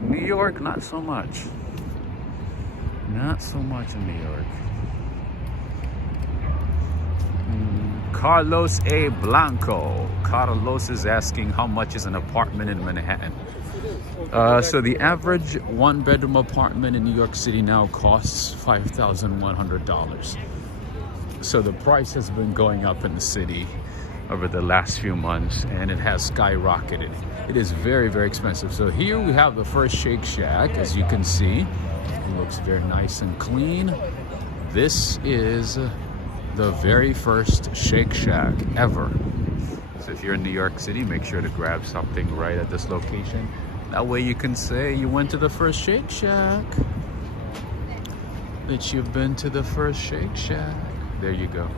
In New York, not so much. Not so much in New York. Carlos A. Blanco. Carlos is asking how much is an apartment in Manhattan. So the average one-bedroom apartment in New York City now costs $5,100. So the price has been going up in the city over the last few months, and it has skyrocketed. It is very, very expensive. So here we have the first Shake Shack, as you can see. It looks very nice and clean. This is the very first Shake Shack ever. So if you're in New York City, make sure to grab something right at this location. That way you can say you went to the first Shake Shack. That you've been to the first Shake Shack. There you go.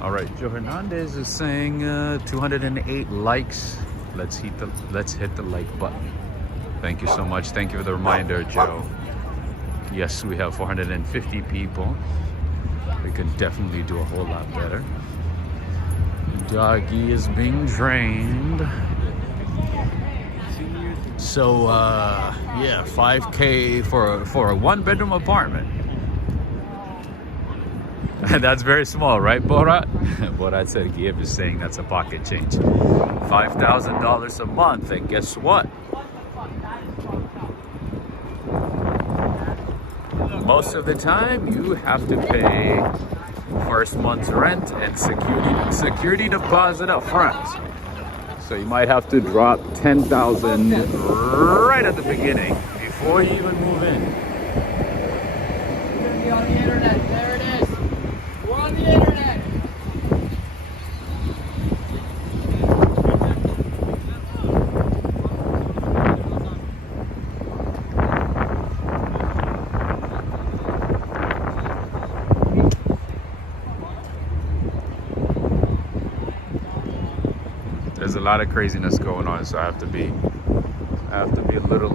All right, Joe Hernandez is saying 208 likes. Let's hit the like button. Thank you so much. Thank you for the reminder, Joe. Yes, we have 450 people. We can definitely do a whole lot better. Doggy is being drained. So yeah, $5K for a one-bedroom apartment. That's very small, right, Borat? Borat said Giev is saying that's a pocket change. $5,000 a month, and guess what? Most of the time, you have to pay first month's rent and security deposit up front. So you might have to drop $10,000 right at the beginning before you even move in. We're gonna be on the internet. There it is. We're on the internet. There's a lot of craziness going on, so I have to be a little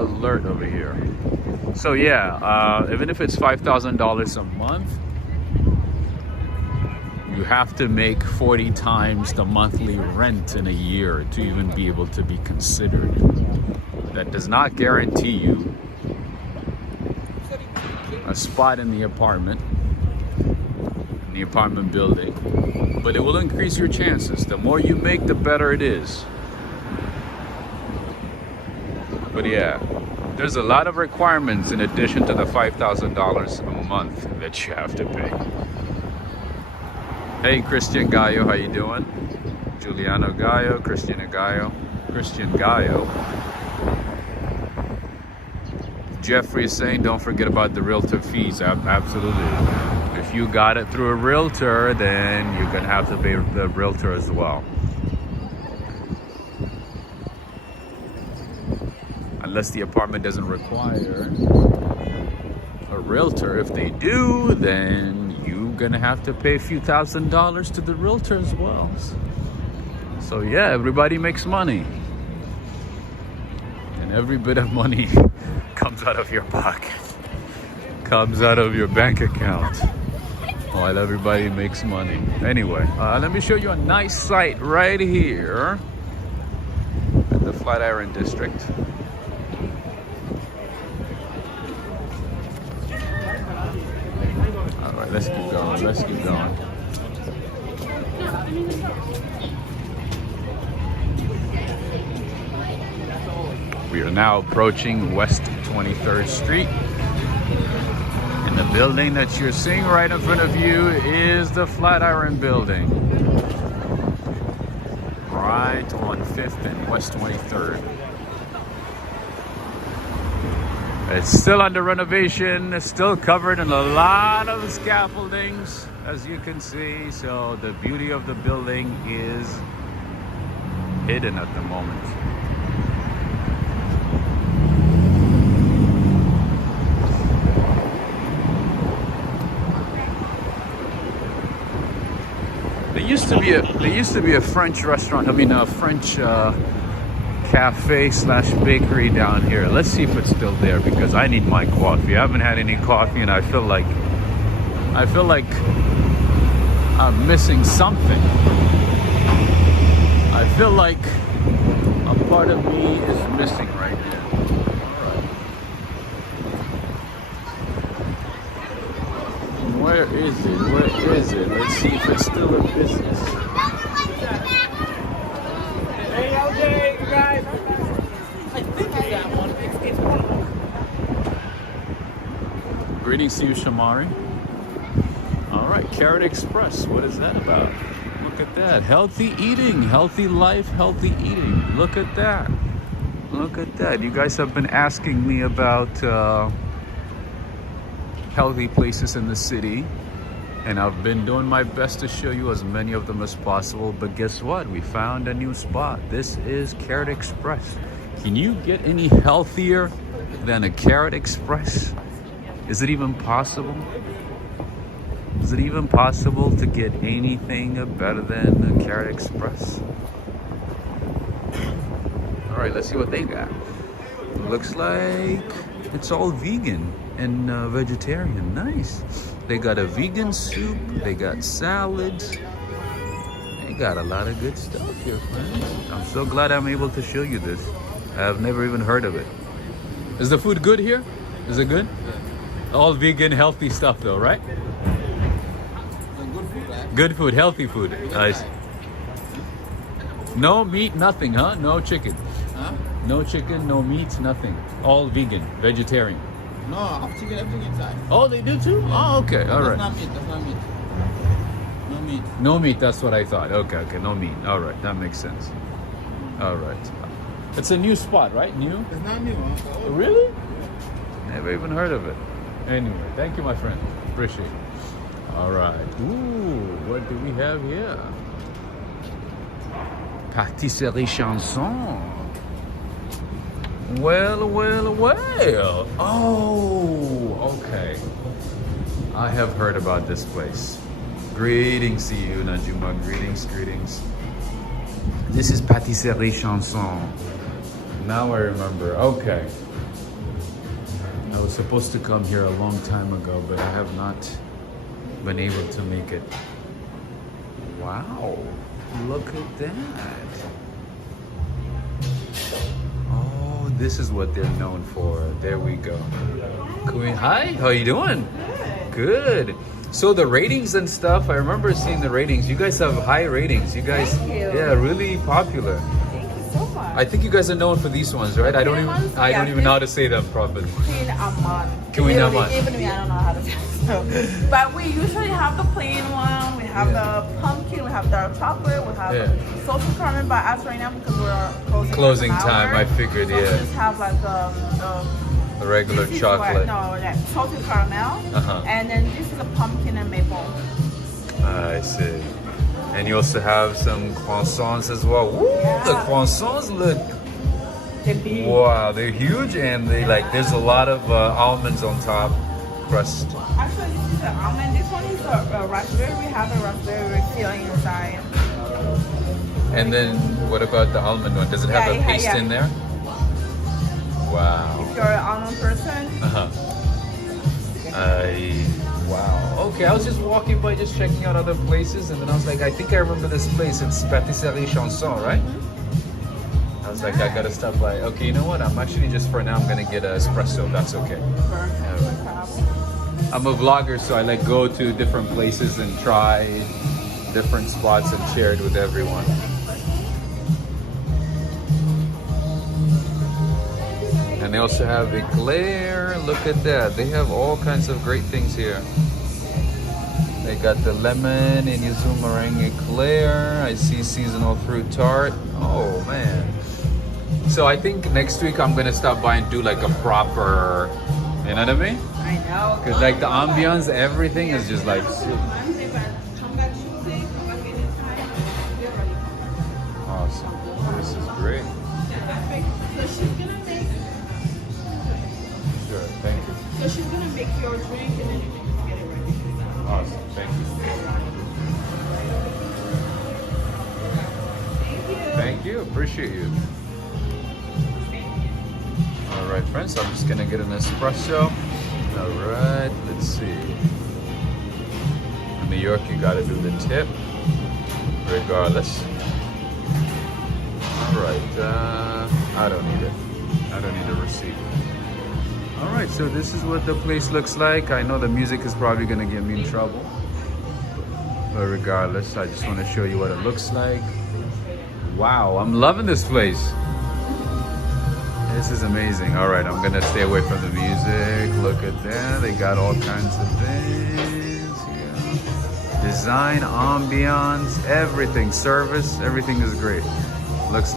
alert over here. So yeah, even if it's $5,000 a month, you have to make 40 times the monthly rent in a year to even be able to be considered. That does not guarantee you a spot in the apartment building, but it will increase your chances. The more you make, the better it is. But yeah, there's a lot of requirements in addition to the $5,000 a month that you have to pay. Hey, Christian Gallo, how you doing? Giuliano Gallo, Christian Gallo. Jeffrey is saying, don't forget about the realtor fees. Absolutely. If you got it through a realtor, then you're gonna have to pay the realtor as well. Unless the apartment doesn't require a realtor. If they do, then you I'm gonna have to pay a few $1,000s to the realtor as well. So yeah, everybody makes money. And every bit of money comes out of your pocket, comes out of your bank account, while everybody makes money. Anyway, let me show you a nice site right here at the Flatiron District. All right, let's keep going, let's keep going. We are now approaching West 23rd Street. And the building that you're seeing right in front of you is the Flatiron Building. Right on 5th and West 23rd. It's still under renovation. It's still covered in a lot of scaffoldings, as you can see. So the beauty of the building is hidden at the moment. There used to be a French restaurant. I mean, a French cafe slash bakery down here. Let's see if it's still there, because I need my coffee. I haven't had any coffee, and I feel like I'm missing something. I feel like a part of me is missing right now. Where is it? Where is it? Let's see if it's still in business. Hey, LJ, you guys. I think I got one. Greetings to you, Shamari. All right, Carrot Express. What is that about? Look at that. Healthy eating, healthy life, healthy eating. Look at that. Look at that. You guys have been asking me about healthy places in the city, and I've been doing my best to show you as many of them as possible. But guess what? We found a new spot. This is Carrot Express. Can you get any healthier than a Carrot Express? Is it even possible? Is it even possible to get anything better than a Carrot Express? All right, let's see what they got. Looks like it's all vegan and vegetarian. Nice. They got a vegan soup. They got salads. They got a lot of good stuff here, friends. I'm so glad I'm able to show you this. I've never even heard of it. Is the food good here? Is it good? All vegan, healthy stuff though, right? Good food, right? Good food, healthy food. Nice. No meat, nothing, huh? No chicken. Huh? No chicken, no meat, nothing. All vegan, vegetarian. No, I have chicken, everything inside. Oh, they do too? Oh, okay, all right. That's not meat, that's not meat. No meat. No meat, that's what I thought. Okay, okay, no meat. All right, that makes sense. All right. It's a new spot, right? New? It's not new, huh? Really? Never even heard of it. Anyway, thank you, my friend. Appreciate it. All right. Ooh, what do we have here? Pâtisserie Chanson. Well, well, well. Oh, okay. I have heard about this place. Greetings to you, Najuma. Greetings, greetings. This is Pâtisserie Chanson. Now I remember. Okay. I was supposed to come here a long time ago, but I have not been able to make it. Wow. Look at that. Oh, this is what they're known for. There we go. Queen, hi, how you doing? Good. So the ratings and stuff, I remember seeing the ratings. You guys have high ratings. You guys, yeah, really popular. Thank you so much. I think you guys are known for these ones, right? I don't even know how to say them properly. Queen Amman. Queen Amman. Even me, I don't know how to say it. So. But we usually have the plain one. We have the pumpkin. We have dark chocolate. We have the salted caramel. But as right now, because we're Closing time, I figured, so we just have like the regular chocolate. Like salted caramel. And then this is a pumpkin and maple. I see. And you also have some croissants as well. Woo, Yeah. the croissants look, They're big. wow, they're huge, and they there's a lot of almonds on top. crust. Actually, this is an almond. This one is a raspberry. We have a raspberry filling inside. And then what about the almond one? Does it have a paste in there? Wow. If you're an almond person. Wow. Okay, I was just walking by, just checking out other places, and then I was like, I think I remember this place. It's Pâtisserie Chanson, right? I was like, I gotta stop by. Okay, you know what? I'm actually just for now, I'm gonna get an espresso. That's okay. I'm a vlogger, so I like go to different places and try different spots and share it with everyone. And they also have eclair. Look at that. They have all kinds of great things here. They got the lemon and yuzu meringue eclair. I see seasonal fruit tart. Oh man. So I think next week I'm gonna stop by and do like a proper, you know what I mean? I know. Cause like the ambiance, everything is just like awesome. This is great. Sure, thank you. So she's gonna make your drink and then you can get it ready. Awesome, thank you. Thank you, appreciate you. All right, friends, I'm just gonna get an espresso. All right, let's see. In New York, you gotta do the tip, regardless. All right, I don't need it. I don't need a receipt. All right, so this is what the place looks like. I know the music is probably gonna get me in trouble, but regardless, I just want to show you what it looks like. Wow, I'm loving this place. This is amazing. All right, I'm gonna stay away from the music. Look at that, they got all kinds of things. Yeah. Design, ambiance, everything, service, everything is great. Looks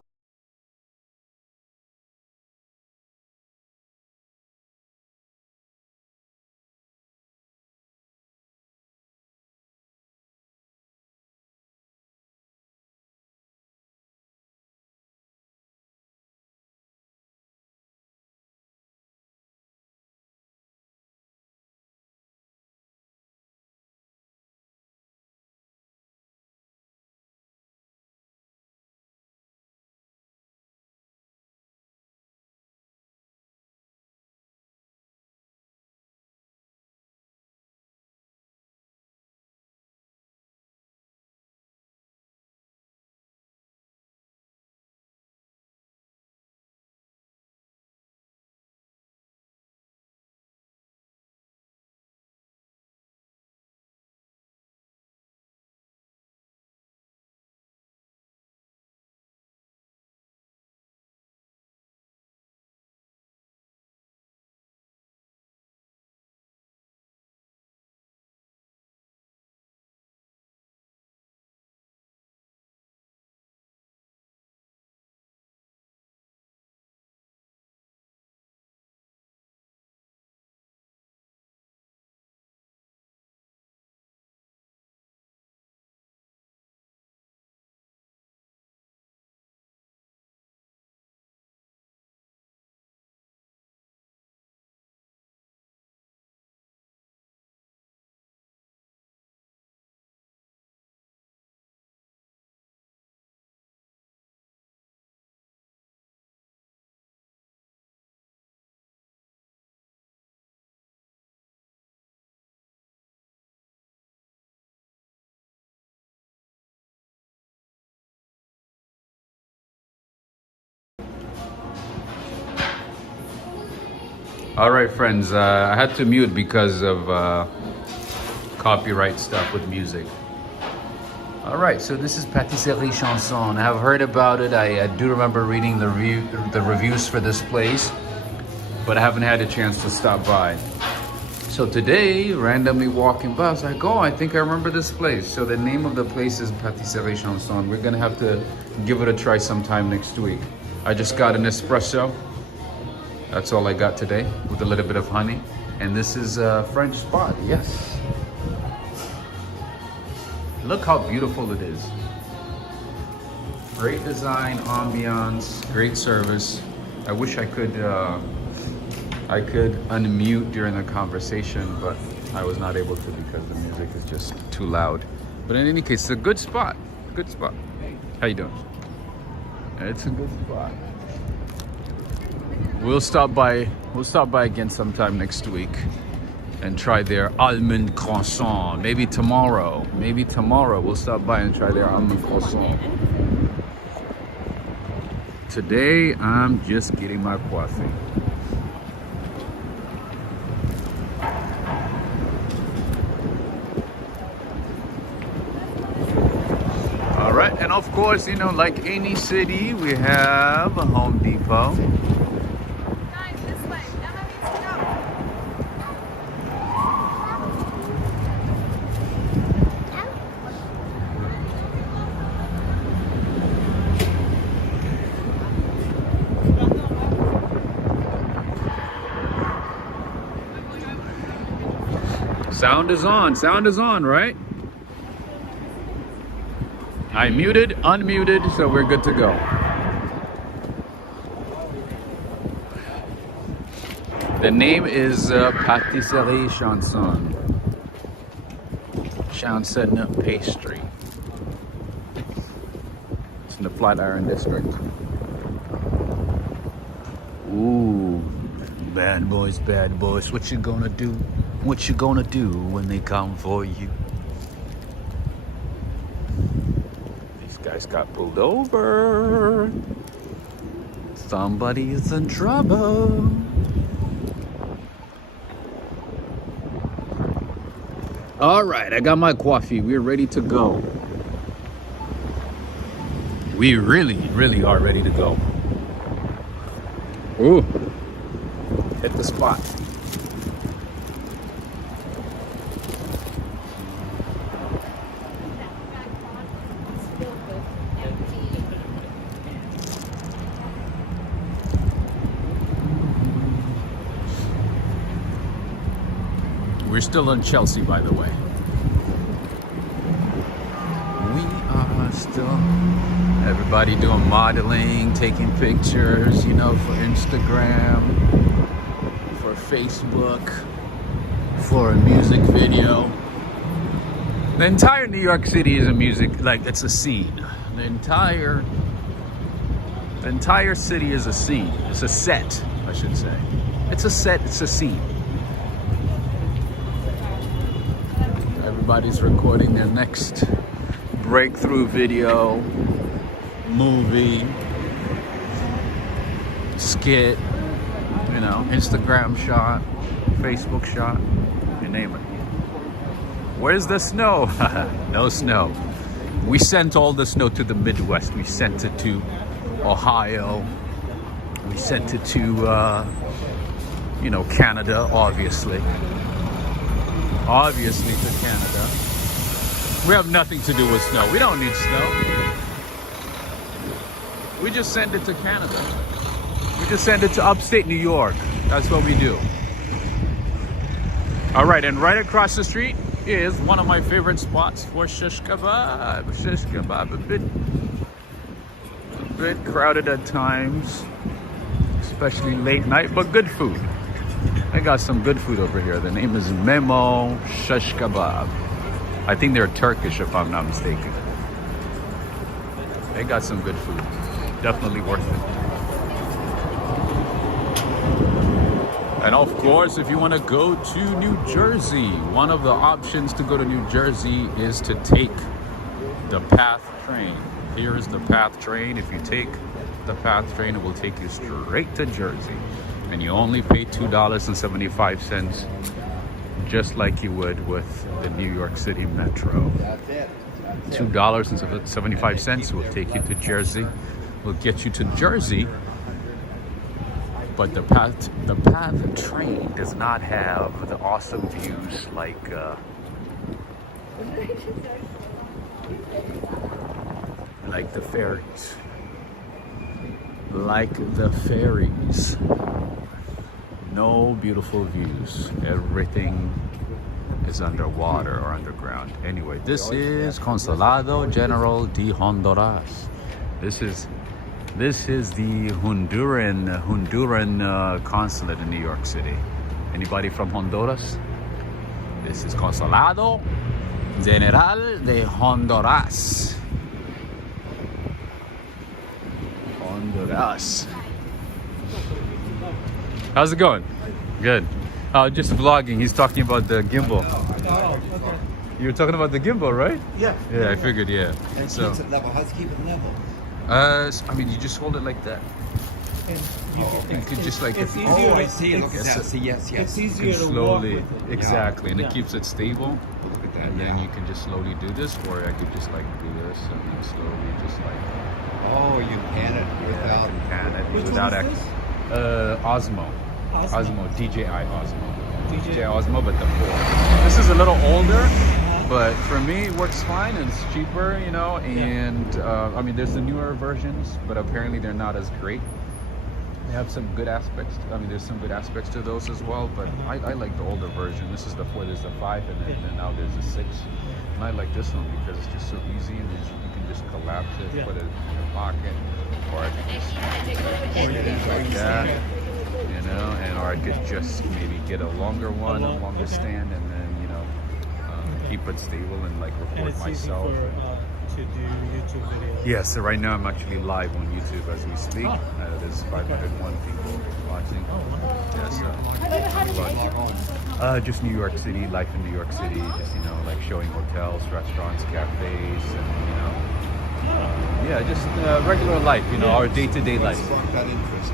all right, friends. I had to mute because of copyright stuff with music. All right, so this is Pâtisserie Chanson. I have heard about it. I do remember reading the reviews for this place, but I haven't had a chance to stop by. So today, randomly walking by, I was like, oh, I think I remember this place. So the name of the place is Pâtisserie Chanson. We're gonna have to give it a try sometime next week. I just got an espresso. That's all I got today, with a little bit of honey. And this is a French spot, yes. Look how beautiful it is. Great design, ambiance, great service. I wish I could I could unmute during the conversation, but I was not able to because the music is just too loud. But in any case, it's a good spot. Good spot. How you doing? It's a good spot. We'll stop by again sometime next week and try their almond croissant. Maybe tomorrow we'll stop by and try their almond croissant. Today I'm just getting my coffee. All right, and of course, you know, like any city, we have a Home Depot. Sound is on, right? I muted, unmuted, so we're good to go. The name is Patisserie Chanson. Chanson Pastry. It's in the Flatiron District. Ooh, bad boys, what you gonna do? What you gonna do when they come for you? These guys got pulled over. Somebody is in trouble. All right, I got my coffee. We're ready to go. We really are ready to go. Ooh, hit the spot. We're still in Chelsea, by the way. We are still, everybody doing modeling, taking pictures, you know, for Instagram, for Facebook, for a music video. The entire New York City is a music, like it's a scene. The entire city is a scene. It's a set, I should say. It's a set, it's a scene. Everybody's recording their next breakthrough video, movie, skit, you know, Instagram shot, Facebook shot, you name it. Where's the snow? No snow. We sent all the snow to the Midwest. We sent it to Ohio. We sent it to, you know, Canada, obviously. Obviously to Canada. We have nothing to do with snow. We don't need snow. We just send it to Canada. We just send it to upstate New York. That's what we do. All right, and right across the street is one of my favorite spots for shish kebab. Shish kebab, a bit crowded at times, especially late night, but good food. I got some good food over here. The name is Memo Shish Kebab. I think they're Turkish, if I'm not mistaken. They got some good food. Definitely worth it. And of course, if you want to go to New Jersey, one of the options to go to New Jersey is to take the PATH train. Here is the PATH train. If you take the PATH train, it will take you straight to Jersey. And you only pay $2.75, just like you would with the New York City Metro. $2.75 will take you to Jersey. Will get you to Jersey. But the PATH train does not have the awesome views like the ferries. Like the ferries. No beautiful views. Everything is underwater or underground. Anyway, this is Consulado General de Honduras. This is This is the Honduran consulate in New York City. Anybody from Honduras? This is Consulado General de Honduras. Honduras. How's it going? Good. Just vlogging. He's talking about the gimbal. Oh, okay. You were talking about the gimbal, right? Yeah. Yeah, I figured, yeah. And So, keeps it level. How does it keep it level? I mean, you just hold it like that. And You could just like it's if- easier. Oh, I see. Look at Yes, that. See, yes, It's yes. you easier can to slowly, walk with it. exactly, and Yeah. it keeps it stable. Look at that. And then Yeah. you can just slowly do this, or I could just like do this, and then slowly just like Oh, you pan it without. pan it Which without one is act- this? Osmo. Osmo. Osmo, DJI Osmo. DJI. DJI Osmo, but the 4. This is a little older, but for me it works fine and it's cheaper, you know, and I mean there's the newer versions, but apparently they're not as great. They have some good aspects. I mean there's some good aspects to those as well, but I like the older version. This is the 4, there's the 5, and then now there's the 6. And I like this one because it's just so easy, and you can just collapse it, Yeah. put it in your pocket, or I can just point it in like that. You know, and or I could just maybe get a longer one, a longer okay. stand, and then you know keep it stable and like And record it's myself. easy to do YouTube videos. Yeah, so right now I'm actually live on YouTube as we speak. Oh. There's 501 people watching. Oh, wonderful. Yeah, so just New York City, life in New York City, just you know like showing hotels, restaurants, cafes, and you know, yeah, just regular life, you know, our day-to-day What life. sparked that interest?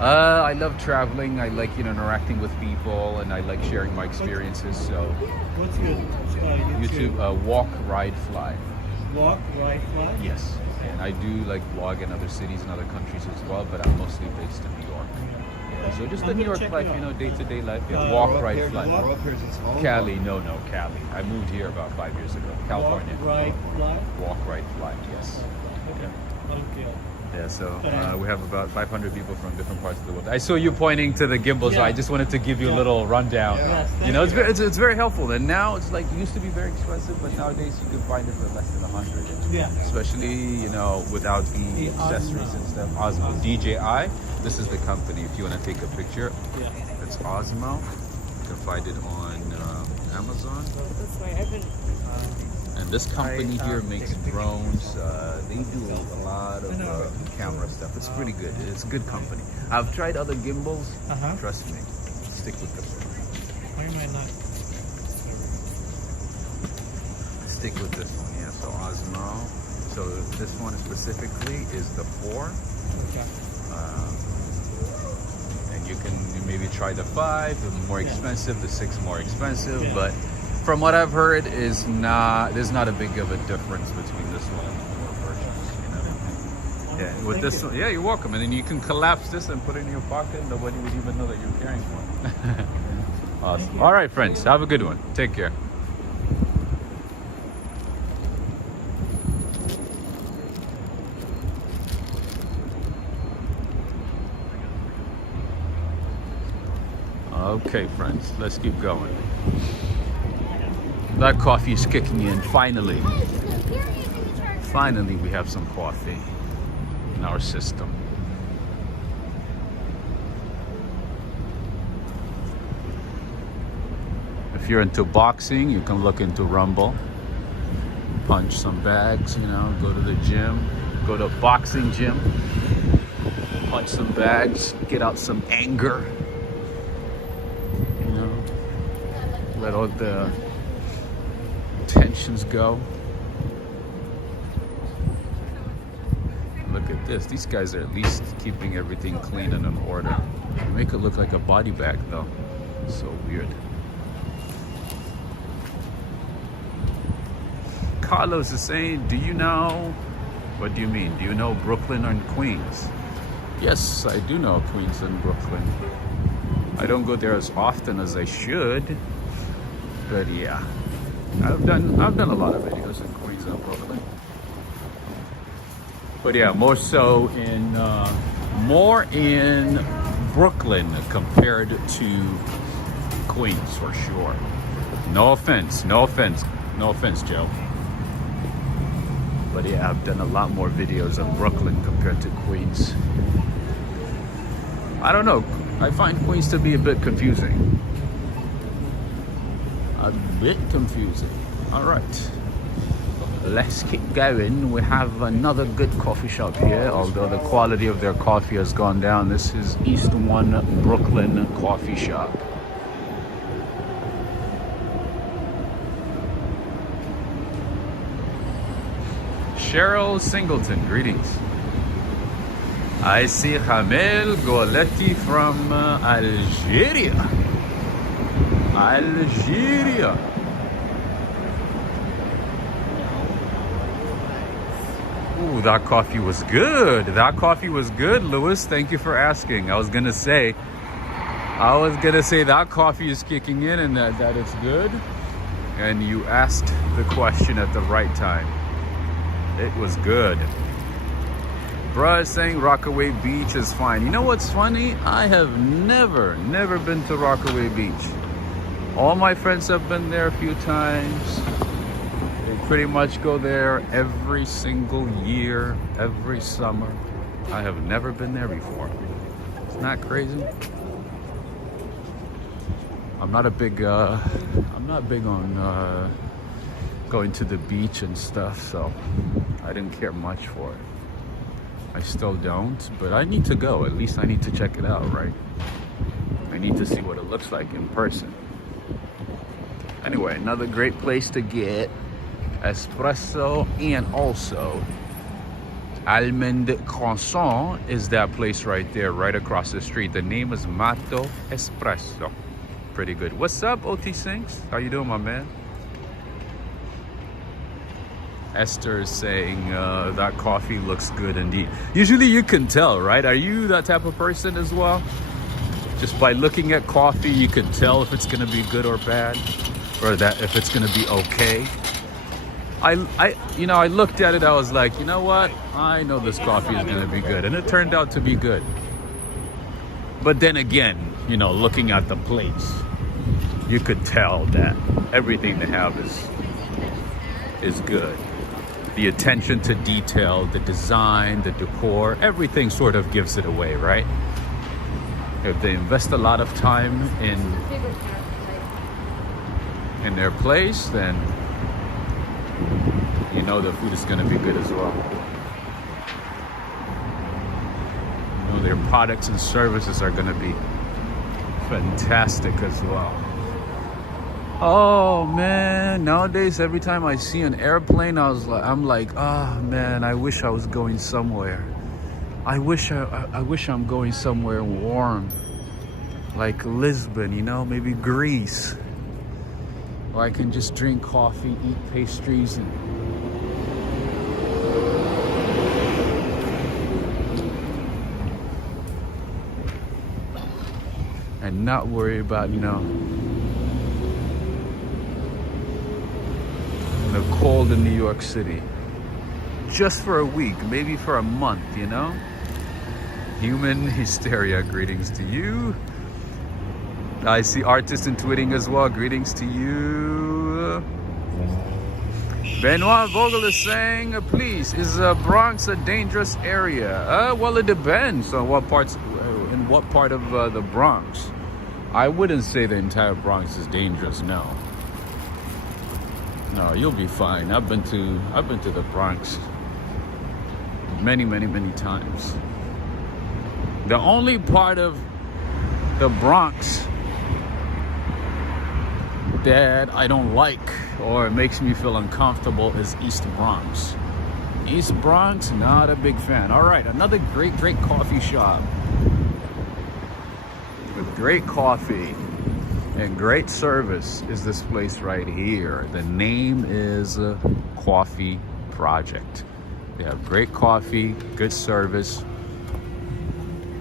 I love traveling. I like interacting with people, and I like sharing my experiences. So What's your YouTube, walk, ride, fly. Walk, ride, fly? Yes, and I do like vlog in other cities and other countries as well, but I'm mostly based in New York. Yeah, so just the I'm New gonna York check life, it out. you know, day-to-day life. Yeah, Uh, walk, Grow up ride, here- fly. grow up here since home? Cali, no, Cali. I moved here about 5 years ago, California. Walk, ride, fly? Walk, ride, fly. Yes. Okay. Okay. Yeah, so we have about 500 people from different parts of the world. I saw you pointing to the gimbal, so Yeah. I just wanted to give you a Yeah. little rundown. Yeah. Yes, You know, thank it's very helpful. And now it's like, it used to be very expensive, but nowadays you can find it for less than 100. Yeah. Especially, you know, without the The accessories Osmo. and stuff. Osmo, DJI. This is the company. If you want to take a picture, Yeah. it's Osmo. You can find it on Amazon. This way, I've been. And this company here makes drones. They do a lot of camera stuff. It's pretty good. It's good company. I've tried other gimbals. Uh-huh. Trust me, stick with this one. Why am I not? Stick with this one. Yeah. So Osmo. So this one specifically is the 4. Okay. And you can maybe try the 5, the more Yeah. expensive, the 6 more expensive. Yeah. But from what I've heard, there's not a big of a difference between this one and the 4 versions. You know? Yeah, with Thank this you. one, yeah, you're welcome. And then you can collapse this and put it in your pocket. Nobody would even know that you're carrying one. Awesome. All right, friends, have a good one. Take care. Okay, friends, let's keep going. That coffee is kicking in, finally. Finally, we have some coffee in our system. If you're into boxing, you can look into Rumble. Punch some bags, you know, go to the gym, go to a boxing gym, punch some bags, get out some anger. You know, let all the tensions go. Look at this. These guys are at least keeping everything clean and in order. They make it look like a body bag though. So weird. Carlos is saying, do you know, what do you mean? Do you know Brooklyn and Queens? Yes, I do know Queens and Brooklyn. I don't go there as often as I should, but yeah. I've done a lot of videos in Queens and Brooklyn. But yeah, more so in Brooklyn compared to Queens for sure. No offense, Joe. But yeah, I've done a lot more videos on Brooklyn compared to Queens. I don't know. I find Queens to be a bit confusing. A bit confusing. All right. Let's keep going. We have another good coffee shop here, although the quality of their coffee has gone down. This is East 1 Brooklyn Coffee Shop. Cheryl Singleton, greetings. I see Hamel Goletti from Algeria. Algeria. Ooh, that coffee was good. That coffee was good, Lewis. Thank you for asking. I was gonna say that coffee is kicking in and that it's good. And you asked the question at the right time. It was good. Bruh is saying Rockaway Beach is fine. You know what's funny? I have never been to Rockaway Beach. All my friends have been there a few times. They pretty much go there every single year, every summer. I have never been there before. Isn't that crazy? I'm not big on going to the beach and stuff, so I didn't care much for it. I still don't, but I need to go. At least I need to check it out, right? I need to see what it looks like in person. Anyway, another great place to get espresso, and also almond croissant is that place right there, right across the street. The name is Mato Espresso. Pretty good. What's up, OT Sinks? How you doing, my man? Esther is saying that coffee looks good indeed. Usually you can tell, right? Are you that type of person as well? Just by looking at coffee, you can tell if it's gonna be good or bad, or that if it's gonna be okay. I looked at it, I was like, you know what? I know this coffee is gonna be good, and it turned out to be good. But then again, looking at the plates, you could tell that everything they have is good. The attention to detail, the design, the decor, everything sort of gives it away, right? If they invest a lot of time in their place, then the food is going to be good as well. Their products and services are going to be fantastic as well. Oh man, nowadays every time I see an airplane, I'm like, oh man, I wish I was going somewhere. I wish I'm going somewhere warm, like Lisbon, maybe Greece, where I can just drink coffee, eat pastries, and not worry about, the cold in New York City. Just for a week, maybe for a month, Human hysteria, greetings to you. I see artists in tweeting as well, greetings to you. Benoit Vogel is saying, please, is Bronx a dangerous area? Well, it depends on what part of the Bronx. I wouldn't say the entire Bronx is dangerous, no. No, you'll be fine. I've been to the Bronx many times. The only part of the Bronx that I don't like or makes me feel uncomfortable is East Bronx. East Bronx, not a big fan. All right, another great coffee shop with great coffee and great service is this place right here. The name is Coffee Project. They have great coffee, good service,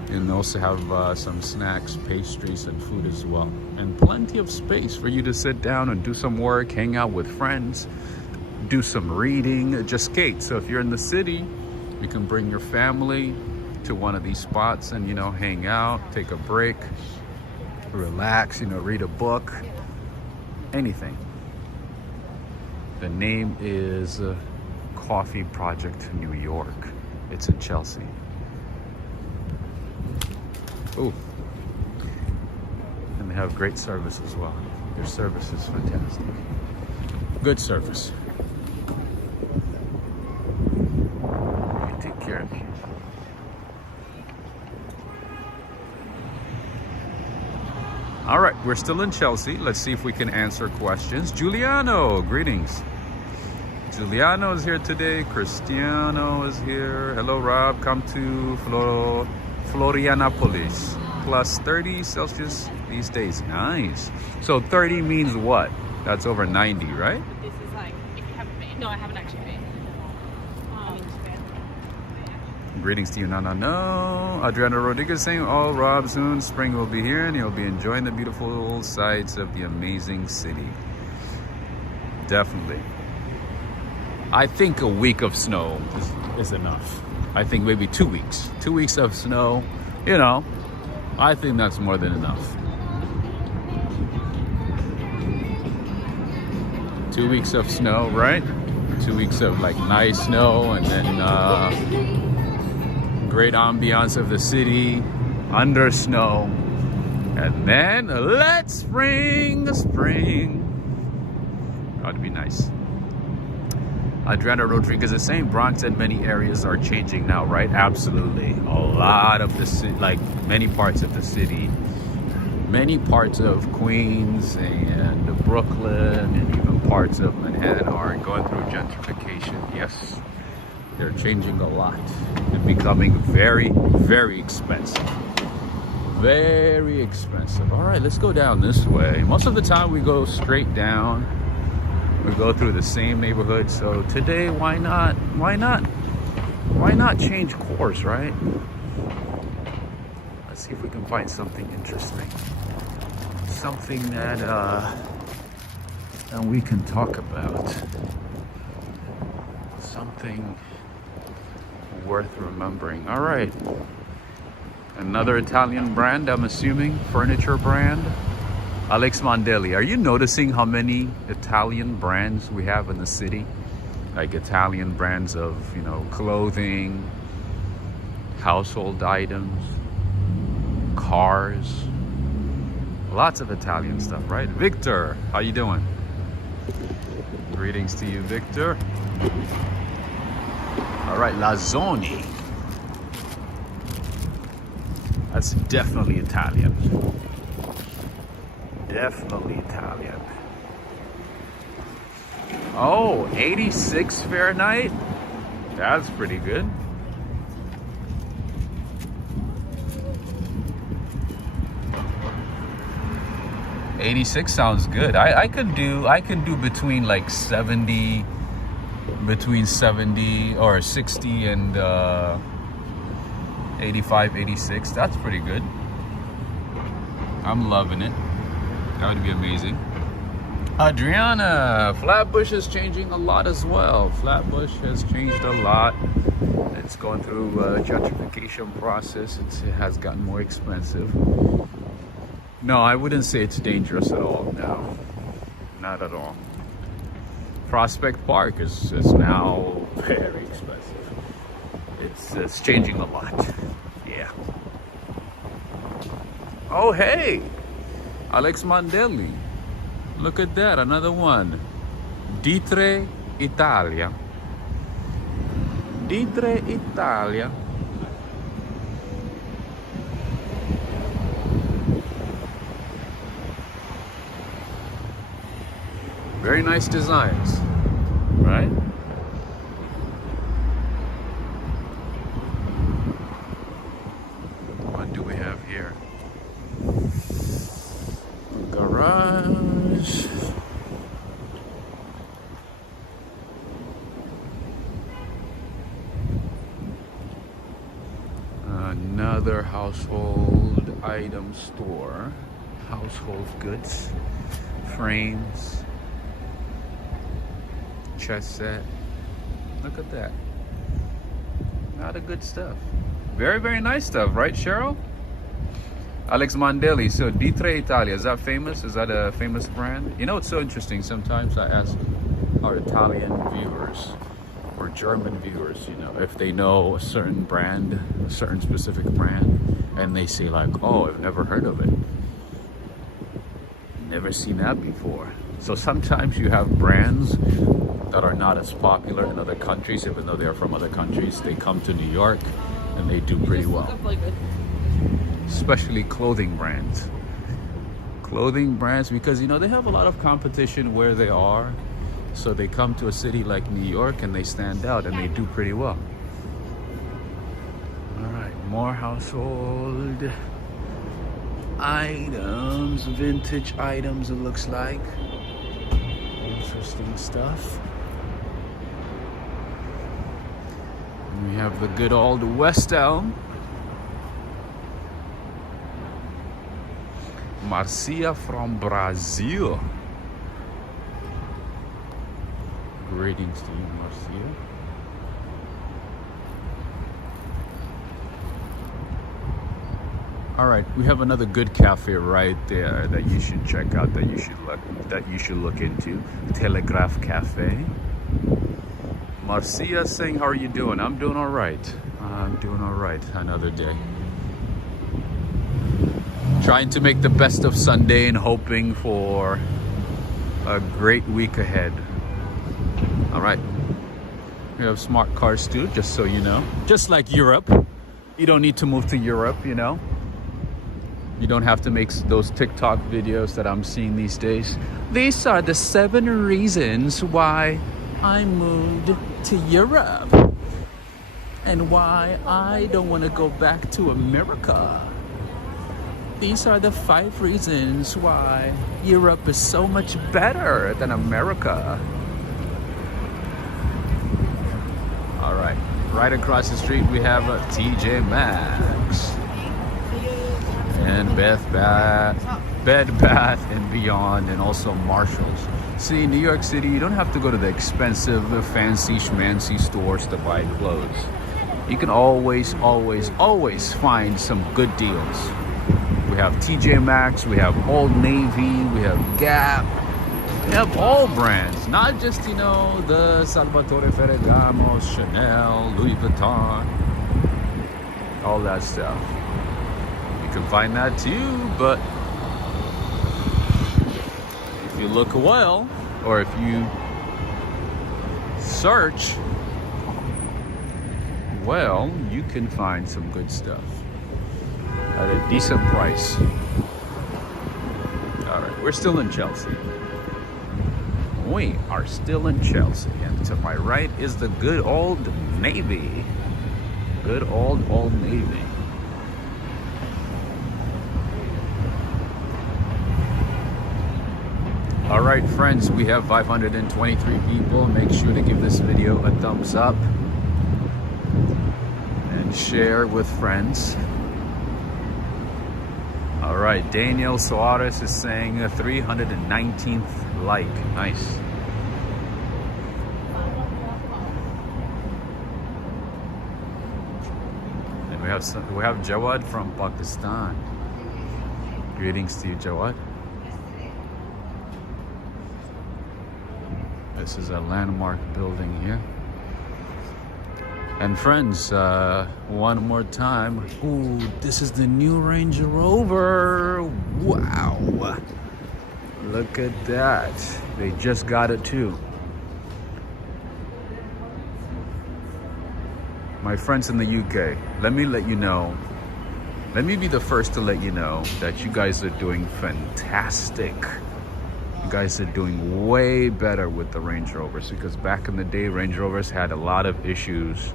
and they also have some snacks, pastries, and food as well. And plenty of space for you to sit down and do some work, hang out with friends, do some reading, just skate. So if you're in the city, you can bring your family to one of these spots and, hang out, take a break, relax, read a book, anything. The name is Coffee Project, New York. It's in Chelsea. Ooh. And they have great service as well. Their service is fantastic. Good service. They take care of you. All right, we're still in Chelsea. Let's see if we can answer questions. Giuliano, greetings. Giuliano is here today. Cristiano is here. Hello, Rob. Come to Florianopolis. Plus 30 Celsius these days. Nice. So 30 means what? That's over 90, right? This is like, if you haven't been. No, I haven't actually been. Greetings to you. No. Adriana Rodriguez saying, oh, Rob, soon spring will be here and you'll be enjoying the beautiful sights of the amazing city. Definitely. I think a week of snow is enough. I think maybe 2 weeks. 2 weeks of snow, you know, I think that's more than enough. 2 weeks of snow, right? 2 weeks of like nice snow, and then great ambiance of the city under snow, and then let's spring. Ought to be nice. Adriana Rodriguez is saying Bronx and many areas are changing now, right? Absolutely. A lot of the city, like many parts of the city, many parts of Queens and Brooklyn and even parts of Manhattan are going through gentrification. Yes, they're changing a lot and becoming very, very expensive. Very expensive. All right, let's go down this way. Most of the time we go straight down. We go through the same neighborhood. So today, why not change course, right? Let's see if we can find something interesting. Something that we can talk about. Something worth remembering. All right. Another Italian brand, I'm assuming, furniture brand. Alex Mondelli, are you noticing how many Italian brands we have in the city? Like Italian brands of, you know, clothing, household items, cars. Lots of Italian stuff, right? Victor, how you doing? Greetings to you, Victor. All right, Lazzoni. That's definitely Italian. Definitely Italian. Oh, 86 Fahrenheit? That's pretty good. $86 sounds good. I could do between like 70, between 70 or 60 and 85, 86. That's pretty good. I'm loving it. That would be amazing. Adriana, Flatbush is changing a lot as well. Flatbush has changed a lot. It's going through a gentrification process. It has gotten more expensive. No, I wouldn't say it's dangerous at all. No, not at all. Prospect Park is now very expensive. It's changing a lot. Yeah. Oh, hey, Alex Mondelli. Look at that, another one. Ditre Italia. Ditre Italia. Very nice designs, right? What do we have here? Garage. Another household item store. Household goods, frames, chess set. Look at that. A lot of good stuff. Very, very nice stuff, right, Cheryl? Alex Mondelli. So Ditre Italia, is that famous? Is that a famous brand? You know, it's so interesting. Sometimes I ask our Italian viewers, for German viewers, you know, if they know a certain brand, a certain specific brand, and they say like, oh, I've never heard of it. Never seen that before. So sometimes you have brands that are not as popular in other countries, even though they're from other countries. They come to New York and they do pretty well. Especially clothing brands. Clothing brands, because you know they have a lot of competition where they are. So they come to a city like New York and they stand out and they do pretty well. All right, more household items, vintage items, it looks like. Interesting stuff. And we have the good old West Elm. Marcia from Brazil. Greetings to you, Marcia. All right, we have another good cafe right there that you should check out, that you should look into. Telegraph Cafe. Marcia saying, how are you doing? I'm doing all right. I'm doing all right. Another day. Trying to make the best of Sunday and hoping for a great week ahead. All right. We have smart cars too, just so you know. Just like Europe. You don't need to move to Europe, you know. You don't have to make those TikTok videos that I'm seeing these days. These are the 7 reasons why I moved to Europe and why I don't want to go back to America. These are the 5 reasons why Europe is so much better than America. All right, right across the street we have a TJ Maxx. And Bed Bath and Beyond, and also Marshalls. See, in New York City, you don't have to go to the expensive, fancy schmancy stores to buy clothes. You can always find some good deals. We have TJ Maxx, we have Old Navy, we have Gap. We have all brands, not just, you know, the Salvatore Ferragamo, Chanel, Louis Vuitton, all that stuff. You can find that too, but if you look well, or if you search well, you can find some good stuff at a decent price. All right, we're still in Chelsea. We are still in Chelsea, and to my right is the good old Navy. Good old Navy. All right, friends, we have 523 people. Make sure to give this video a thumbs up and share with friends. All right, Daniel Suarez is saying a 319th like. Nice. And we have Jawad from Pakistan. Greetings to you, Jawad. This is a landmark building here. And friends, one more time. Ooh, this is the new Range Rover. Wow. Look at that. They just got it too. My friends in the UK, let me let you know. Let me be the first to let you know that you guys are doing fantastic. You guys are doing way better with the Range Rovers, because back in the day, Range Rovers had a lot of issues.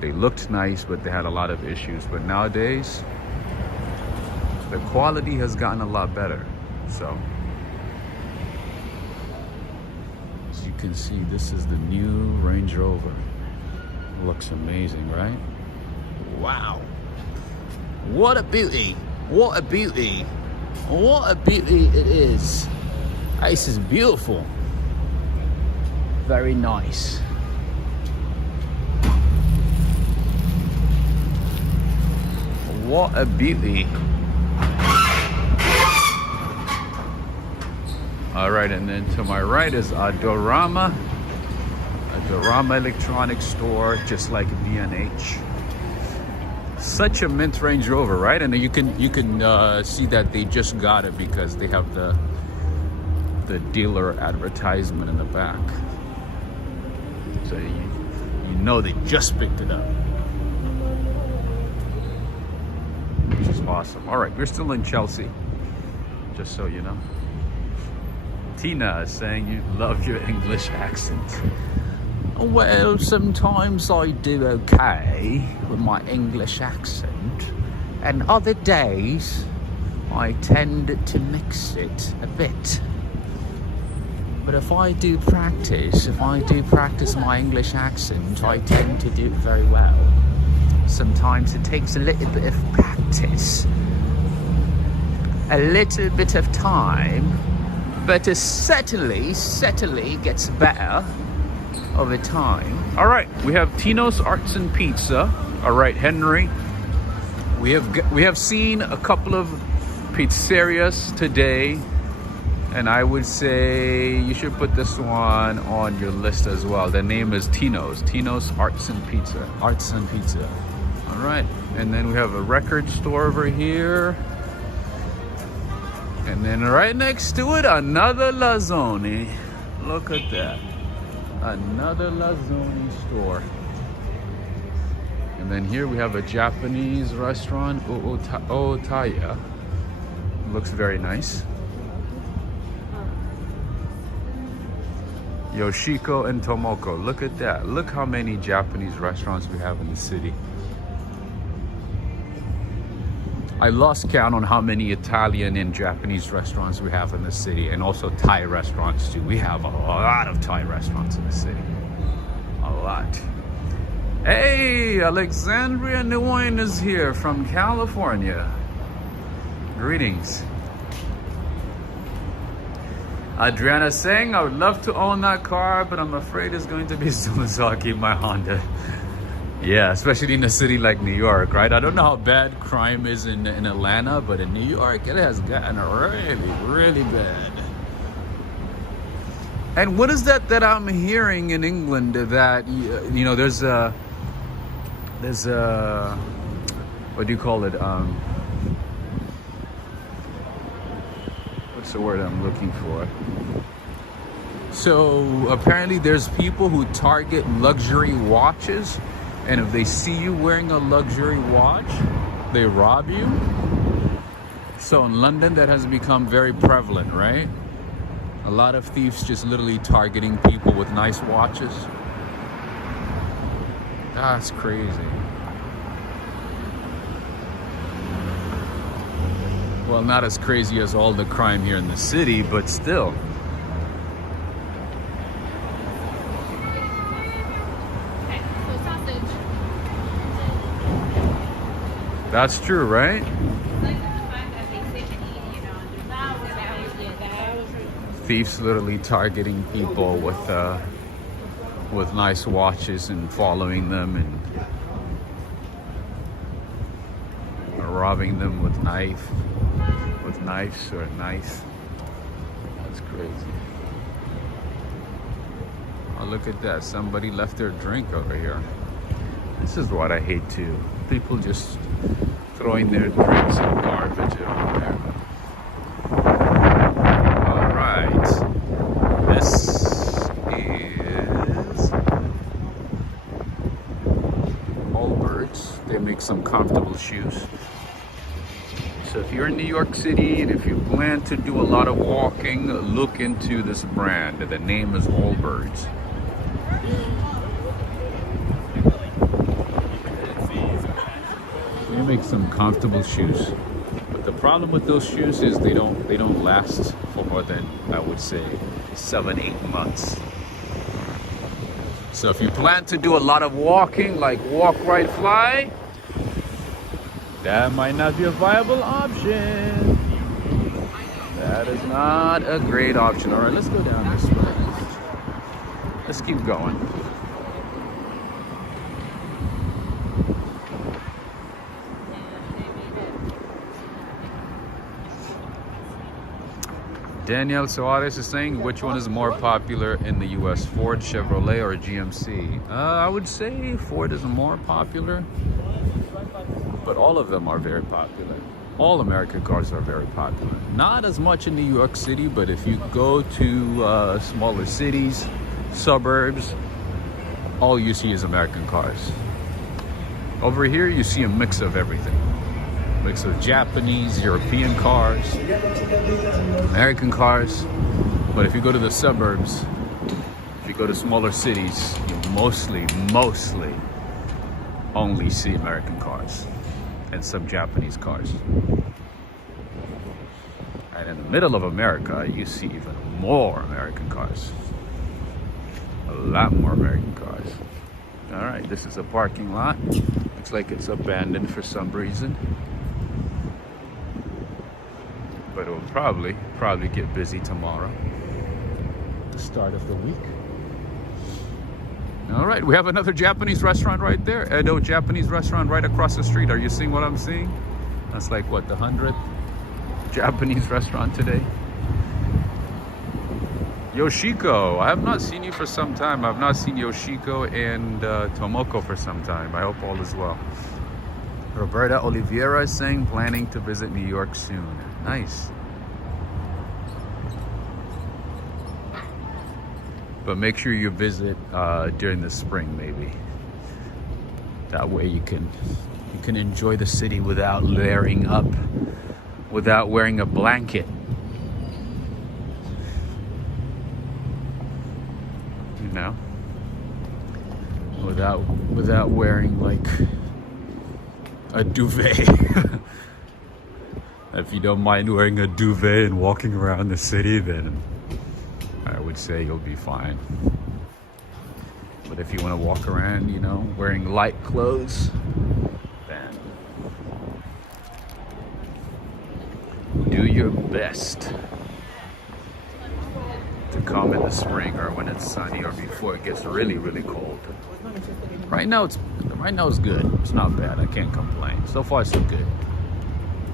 They looked nice, but they had a lot of issues. But nowadays, the quality has gotten a lot better. So, as you can see, this is the new Range Rover. Looks amazing, right? Wow. What a beauty. What a beauty. What a beauty it is. This is beautiful. Very nice. What a beauty. All right, and then to my right is Adorama. The Rama Electronics Store, just like B&H. Such a mint Range Rover, right? And you can see that they just got it because they have the dealer advertisement in the back. So you know they just picked it up. Which is awesome. All right, we're still in Chelsea, just so you know. Tina is saying you love your English accent. Well, sometimes I do okay with my English accent, and other days I tend to mix it a bit. But if I do practice my English accent, I tend to do it very well. Sometimes it takes a little bit of practice, a little bit of time, but it certainly gets better over time. All right, we have Tino's Arts and Pizza. All right, Henry, we have seen a couple of pizzerias today, and I would say you should put this one on your list as well. The name is Tino's Arts and Pizza. All right, and then we have a record store over here, and then right next to it, another Lazzoni. Look at that. Another Lazzoni store. And then here we have a Japanese restaurant, Otaya. Looks very nice. Yoshiko and Tomoko. Look at that. Look how many Japanese restaurants we have in the city. I lost count on how many Italian and Japanese restaurants we have in the city, and also Thai restaurants too. We have a lot of Thai restaurants in the city. A lot. Hey, Alexandria Nguyen is here from California. Greetings. Adriana saying, I would love to own that car, but I'm afraid it's going to be soon, so I'll keep my Honda. Yeah, especially in a city like New York, right? I don't know how bad crime is in Atlanta, but in New York, it has gotten really, really bad. And what is that I'm hearing in England that, you know, there's a, what do you call it? What's the word I'm looking for? So apparently there's people who target luxury watches, and if they see you wearing a luxury watch, they rob you. So in London, that has become very prevalent, right? A lot of thieves just literally targeting people with nice watches. That's crazy. Well, not as crazy as all the crime here in the city, but still. That's true, right? Thieves literally targeting people with nice watches and following them and robbing them with knives or knife. That's crazy. Oh, look at that. Somebody left their drink over here. This is what I hate too. People just throwing their drinks in garbage everywhere. All right. This is Allbirds. They make some comfortable shoes. So if you're in New York City and if you plan to do a lot of walking, look into this brand. The name is Allbirds. They make some comfortable shoes. But the problem with those shoes is they don't last for more than, I would say, 7-8 months. So if you plan to do a lot of walking, like walk, ride, fly, that might not be a viable option. That is not a great option. All right, let's go down this way. Let's keep going. Danielle Suarez is saying, which one is more popular in the US, Ford, Chevrolet, or GMC? I would say Ford is more popular, but all of them are very popular. All American cars are very popular. Not as much in New York City, but if you go to smaller cities, suburbs, all you see is American cars. Over here, you see a mix of everything. Mix of Japanese, European cars, American cars. But if you go to the suburbs, if you go to smaller cities, you mostly only see American cars and some Japanese cars. And in the middle of America, you see even more American cars. A lot more American cars. All right, this is a parking lot. Looks like it's abandoned for some reason. But it will probably get busy tomorrow, the start of the week. All right, we have another Japanese restaurant right there. Edo Japanese restaurant right across the street. Are you seeing what I'm seeing? That's like what, the 100th Japanese restaurant today. Yoshiko, I have not seen you for some time. I've not seen Yoshiko and Tomoko for some time. I hope all is well. Roberta Oliveira is saying, planning to visit New York soon. Nice. But make sure you visit during the spring, maybe. That way you can enjoy the city without layering up, without wearing a blanket. You know, without wearing like a duvet. If you don't mind wearing a duvet and walking around the city, then I would say you'll be fine. But if you want to walk around, you know, wearing light clothes, then do your best to come in the spring or when it's sunny or before it gets really, really cold. Right now it's good. It's not bad. I can't complain. So far so good.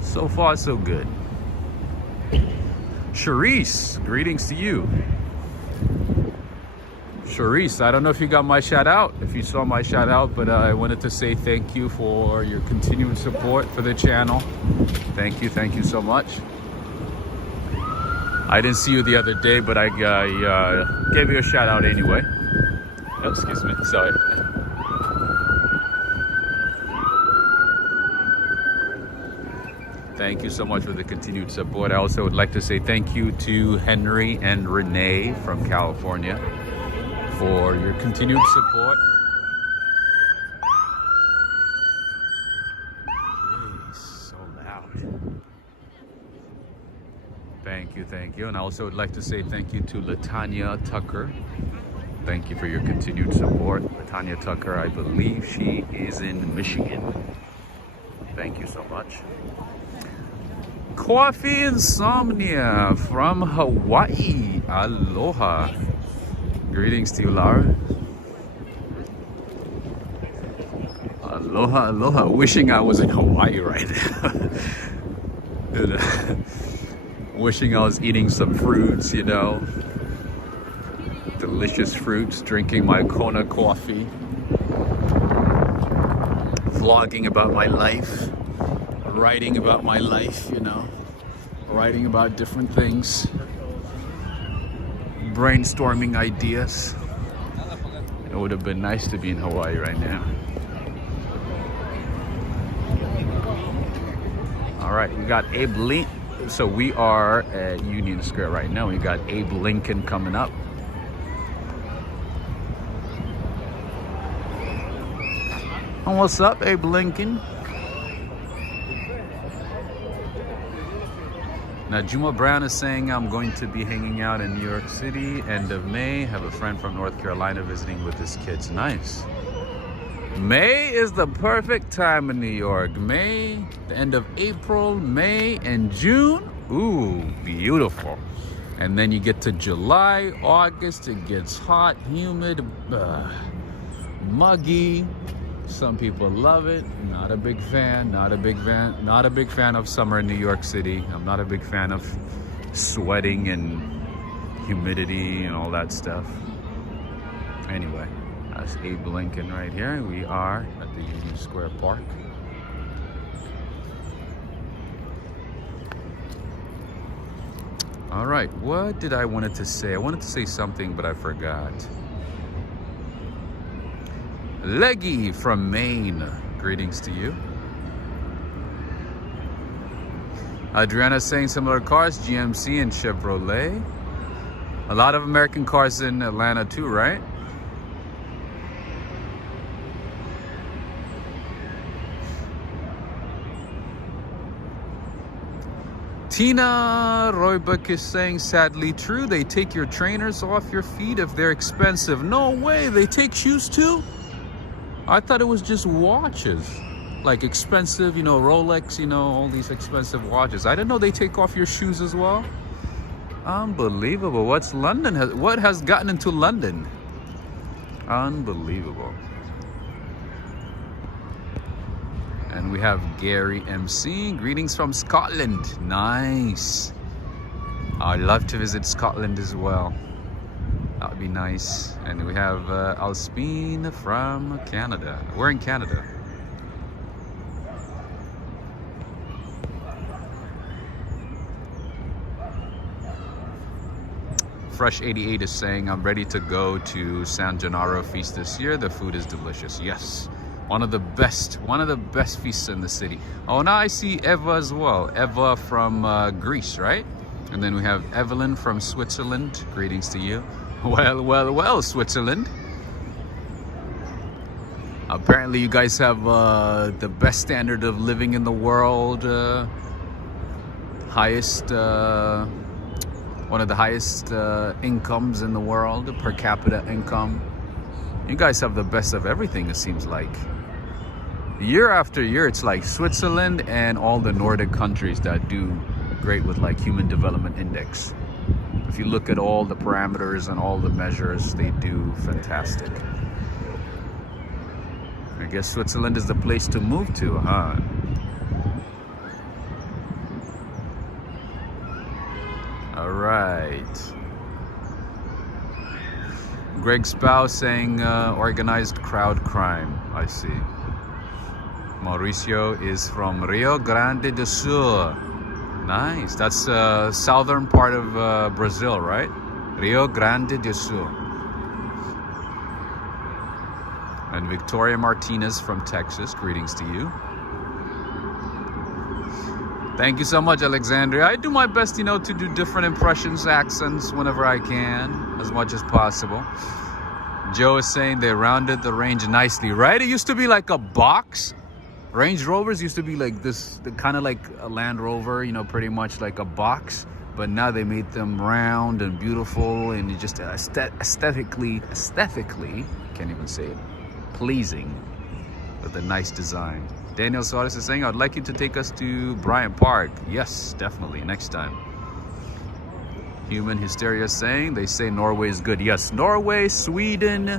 So far so good. Charisse, greetings to you. Charisse, I don't know if you got my shout out, if you saw my shout out, but I wanted to say thank you for your continued support for the channel. Thank you so much. I didn't see you the other day, but I gave you a shout out anyway. Oh, excuse me, sorry. Thank you so much for the continued support. I also would like to say thank you to Henry and Renee from California for your continued support. Jeez, so loud. Thank you. And I also would like to say thank you to Latanya Tucker. Thank you for your continued support. Latanya Tucker, I believe she is in Michigan. Thank you so much. Coffee Insomnia from Hawaii. Aloha. Greetings to you, Lara. Aloha, aloha. Wishing I was in Hawaii right now. Wishing I was eating some fruits, you know. Delicious fruits, drinking my Kona coffee. Vlogging about my life. Writing about my life, you know. Writing about different things. Brainstorming ideas. It would have been nice to be in Hawaii right now. All right, we got Abe Lincoln. So we are at Union Square right now. We got Abe Lincoln coming up. And what's up, Abe Lincoln? Now, Juma Brown is saying, I'm going to be hanging out in New York City end of May. Have a friend from North Carolina visiting with his kids. Nice. May is the perfect time in New York. May, the end of April, May, and June. Ooh, beautiful. And then you get to July, August, it gets hot, humid, muggy. Some people love it. Not a big fan. Not a big fan of summer in New York City. I'm not a big fan of sweating and humidity and all that stuff. Anyway, that's Abe Lincoln right here. We are at the Union Square Park. All right, what did I wanted to say? I wanted to say something, but I forgot. Leggy from Maine, greetings to you. Adriana saying similar cars, GMC and Chevrolet. A lot of American cars in Atlanta too, right? Tina Roybuck is saying, sadly true, they take your trainers off your feet if they're expensive. No way, they take shoes too? I thought it was just watches. Like expensive, you know, Rolex, you know, all these expensive watches. I didn't know they take off your shoes as well. Unbelievable. What has gotten into London? Unbelievable. And we have Gary MC. Greetings from Scotland. Nice. I'd love to visit Scotland as well. That would be nice. And we have Alspine from Canada. We're in Canada. Fresh 88 is saying, I'm ready to go to San Gennaro feast this year. The food is delicious. Yes. One of the best feasts in the city. Oh, now I see Eva as well. Eva from Greece, right? And then we have Evelyn from Switzerland. Greetings to you. Well, Switzerland. Apparently you guys have the best standard of living in the world. One of the highest incomes in the world, per capita income. You guys have the best of everything, it seems like. Year after year, it's like Switzerland and all the Nordic countries that do great with like Human Development Index. If you look at all the parameters and all the measures, they do fantastic. I guess Switzerland is the place to move to, huh? All right. Greg Spow saying organized crowd crime. I see. Mauricio is from Rio Grande do Sul. Nice. That's southern part of Brazil, right? Rio Grande do Sul. And Victoria Martinez from Texas. Greetings to you. Thank you so much, Alexandria. I do my best, you know, to do different impressions, accents whenever I can, as much as possible. Joe is saying they rounded the range nicely, right? It used to be like a box. Range Rovers used to be like this, kind of like a Land Rover, you know, pretty much like a box. But now they made them round and beautiful and it just aesthetically, can't even say it, pleasing with a nice design. Daniel Suarez is saying, I'd like you to take us to Bryant Park. Yes, definitely, next time. Human Hysteria is saying, they say Norway is good. Yes, Norway, Sweden,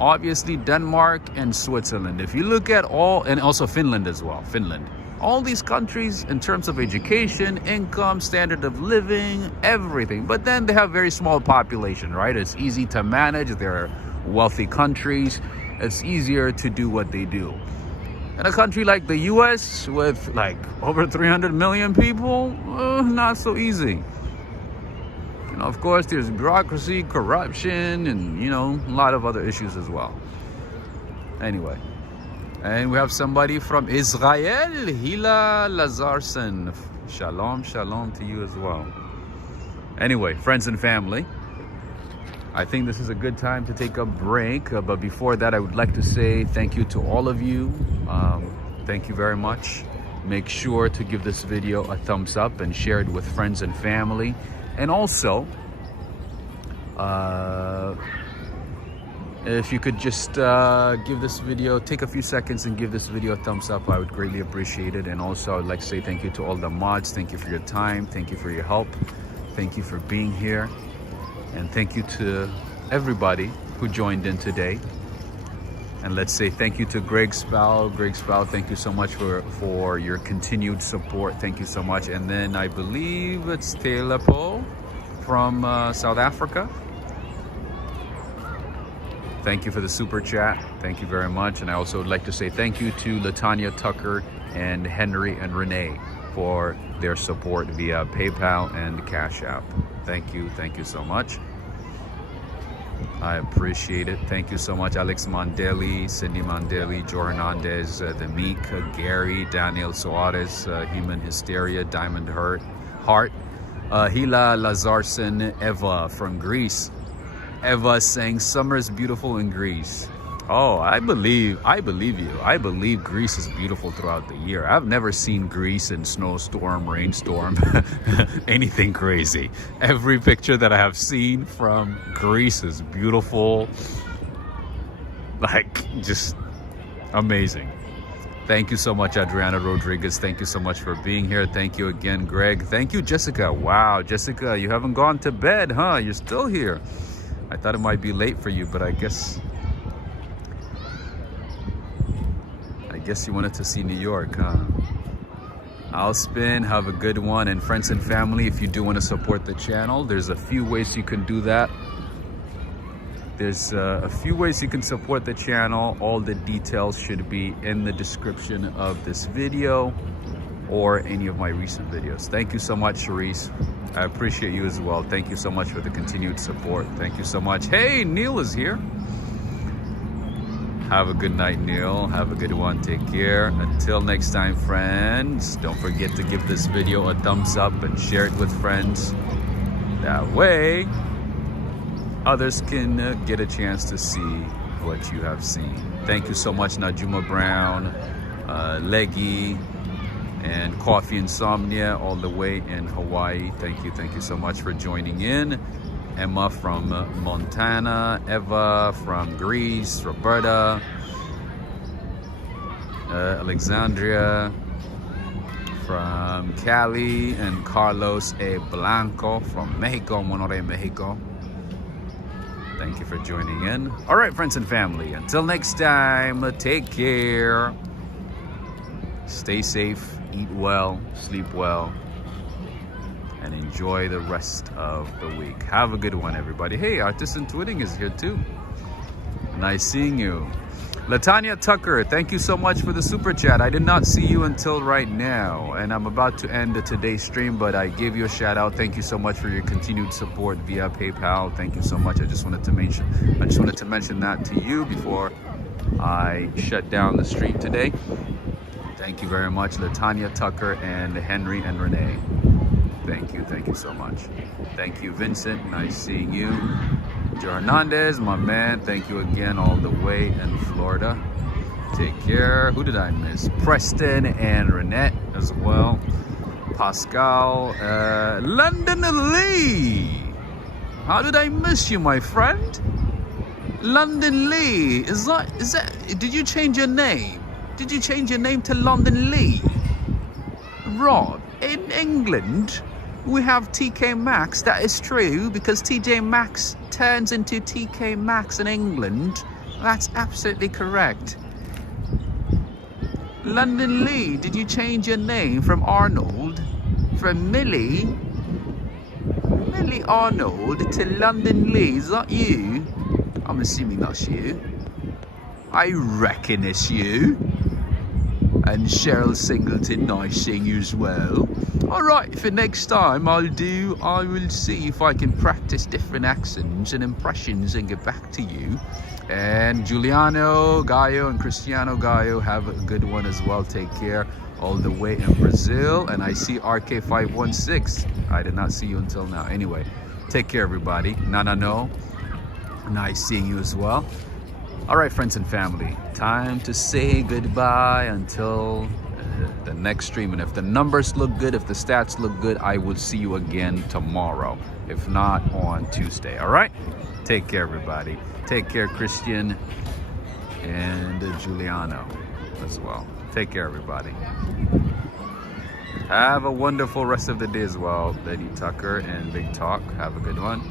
obviously Denmark, and Switzerland. If you look at all, and also Finland as well, Finland. All these countries in terms of education, income, standard of living, everything. But then they have very small population, right? It's easy to manage. They're wealthy countries. It's easier to do what they do. In a country like the US with like over 300 million people, not so easy. You know, of course, there's bureaucracy, corruption, and, you know, a lot of other issues as well. Anyway, and we have somebody from Israel, Hila Lazarson. Shalom, shalom to you as well. Anyway, friends and family, I think this is a good time to take a break. But before that, I would like to say thank you to all of you. Thank you very much. Make sure to give this video a thumbs up and share it with friends and family. And also, if you could just give this video, take a few seconds and give this video a thumbs up, I would greatly appreciate it. And also, I would like to say thank you to all the mods. Thank you for your time. Thank you for your help. Thank you for being here. And thank you to everybody who joined in today. And let's say thank you to Greg Spell. Greg Spell, thank you so much for your continued support. Thank you so much. And then I believe it's Telepo from South Africa. Thank you for the super chat. Thank you very much. And I also would like to say thank you to Latanya Tucker and Henry and Renee for their support via PayPal and Cash App. Thank you so much. I appreciate it. Thank you so much. Alex Mondeli, Cindy Mondeli, Joe Hernandez, The Meek, Gary, Daniel Soares, Human Hysteria, Diamond Heart, Hila Lazarson, Eva from Greece. Eva saying summer is beautiful in Greece. Oh, I believe you. I believe Greece is beautiful throughout the year. I've never seen Greece in snowstorm, rainstorm, anything crazy. Every picture that I have seen from Greece is beautiful. Like, just amazing. Thank you so much, Adriana Rodriguez. Thank you so much for being here. Thank you again, Greg. Thank you, Jessica. Wow, Jessica, you haven't gone to bed, huh? You're still here. I thought it might be late for you, but I guess you wanted to see New York, huh? I'll spin. Have a good one. And friends and family, if you do want to support the channel, there's a few ways you can do that. There's a few ways you can support the channel. All the details should be in the description of this video or any of my recent videos. Thank you so much, Charisse. I appreciate you as well. Thank you so much for the continued support. Thank you so much. Hey, Neil is here. Have a good night, Neil. Have a good one. Take care. Until next time, friends. Don't forget to give this video a thumbs up and share it with friends. That way, others can get a chance to see what you have seen. Thank you so much, Najuma Brown, Leggy, and Coffee Insomnia all the way in Hawaii. Thank you so much for joining in. Emma from Montana, Eva from Greece, Roberta, Alexandria from Cali, and Carlos A. Blanco from Mexico, Monterrey, Mexico. Thank you for joining in. All right, friends and family, until next time, take care. Stay safe, eat well, sleep well, and enjoy the rest of the week. Have a good one, everybody. Hey, Artisan Twitting is here too. Nice seeing you. Latanya Tucker, thank you so much for the super chat. I did not see you until right now, and I'm about to end today's stream, but I gave you a shout out. Thank you so much for your continued support via PayPal. Thank you so much. I just wanted to mention that to you before I shut down the stream today. Thank you very much, Latanya Tucker and Henry and Renee. Thank you so much. Thank you, Vincent. Nice seeing you. Joe Hernandez, my man. Thank you again, all the way in Florida. Take care. Who did I miss? Preston and Renette as well. Pascal, London Lee. How did I miss you, my friend? London Lee. Is that? Did you change your name? Did you change your name to London Lee? Rob, in England, we have TK Maxx. That is true, because TJ Maxx turns into TK Maxx in England. That's absolutely correct. London Lee, did you change your name from Arnold, from Millie Arnold to London Lee? Is that you? I'm assuming that's you. I reckon it's you. And Cheryl Singleton, nice seeing you as well. Alright, for next time I will see if I can practice different accents and impressions and get back to you. And Giuliano Gaio and Cristiano Gaio, have a good one as well. Take care, all the way in Brazil. And I see RK516. I did not see you until now. Anyway, take care, everybody. No. Nice seeing you as well. All right, friends and family, time to say goodbye until the next stream. And if the numbers look good, if the stats look good, I will see you again tomorrow. If not, on Tuesday. All right? Take care, everybody. Take care, Christian and Giuliano as well. Take care, everybody. Have a wonderful rest of the day as well. Lady Tucker and Big Talk. Have a good one.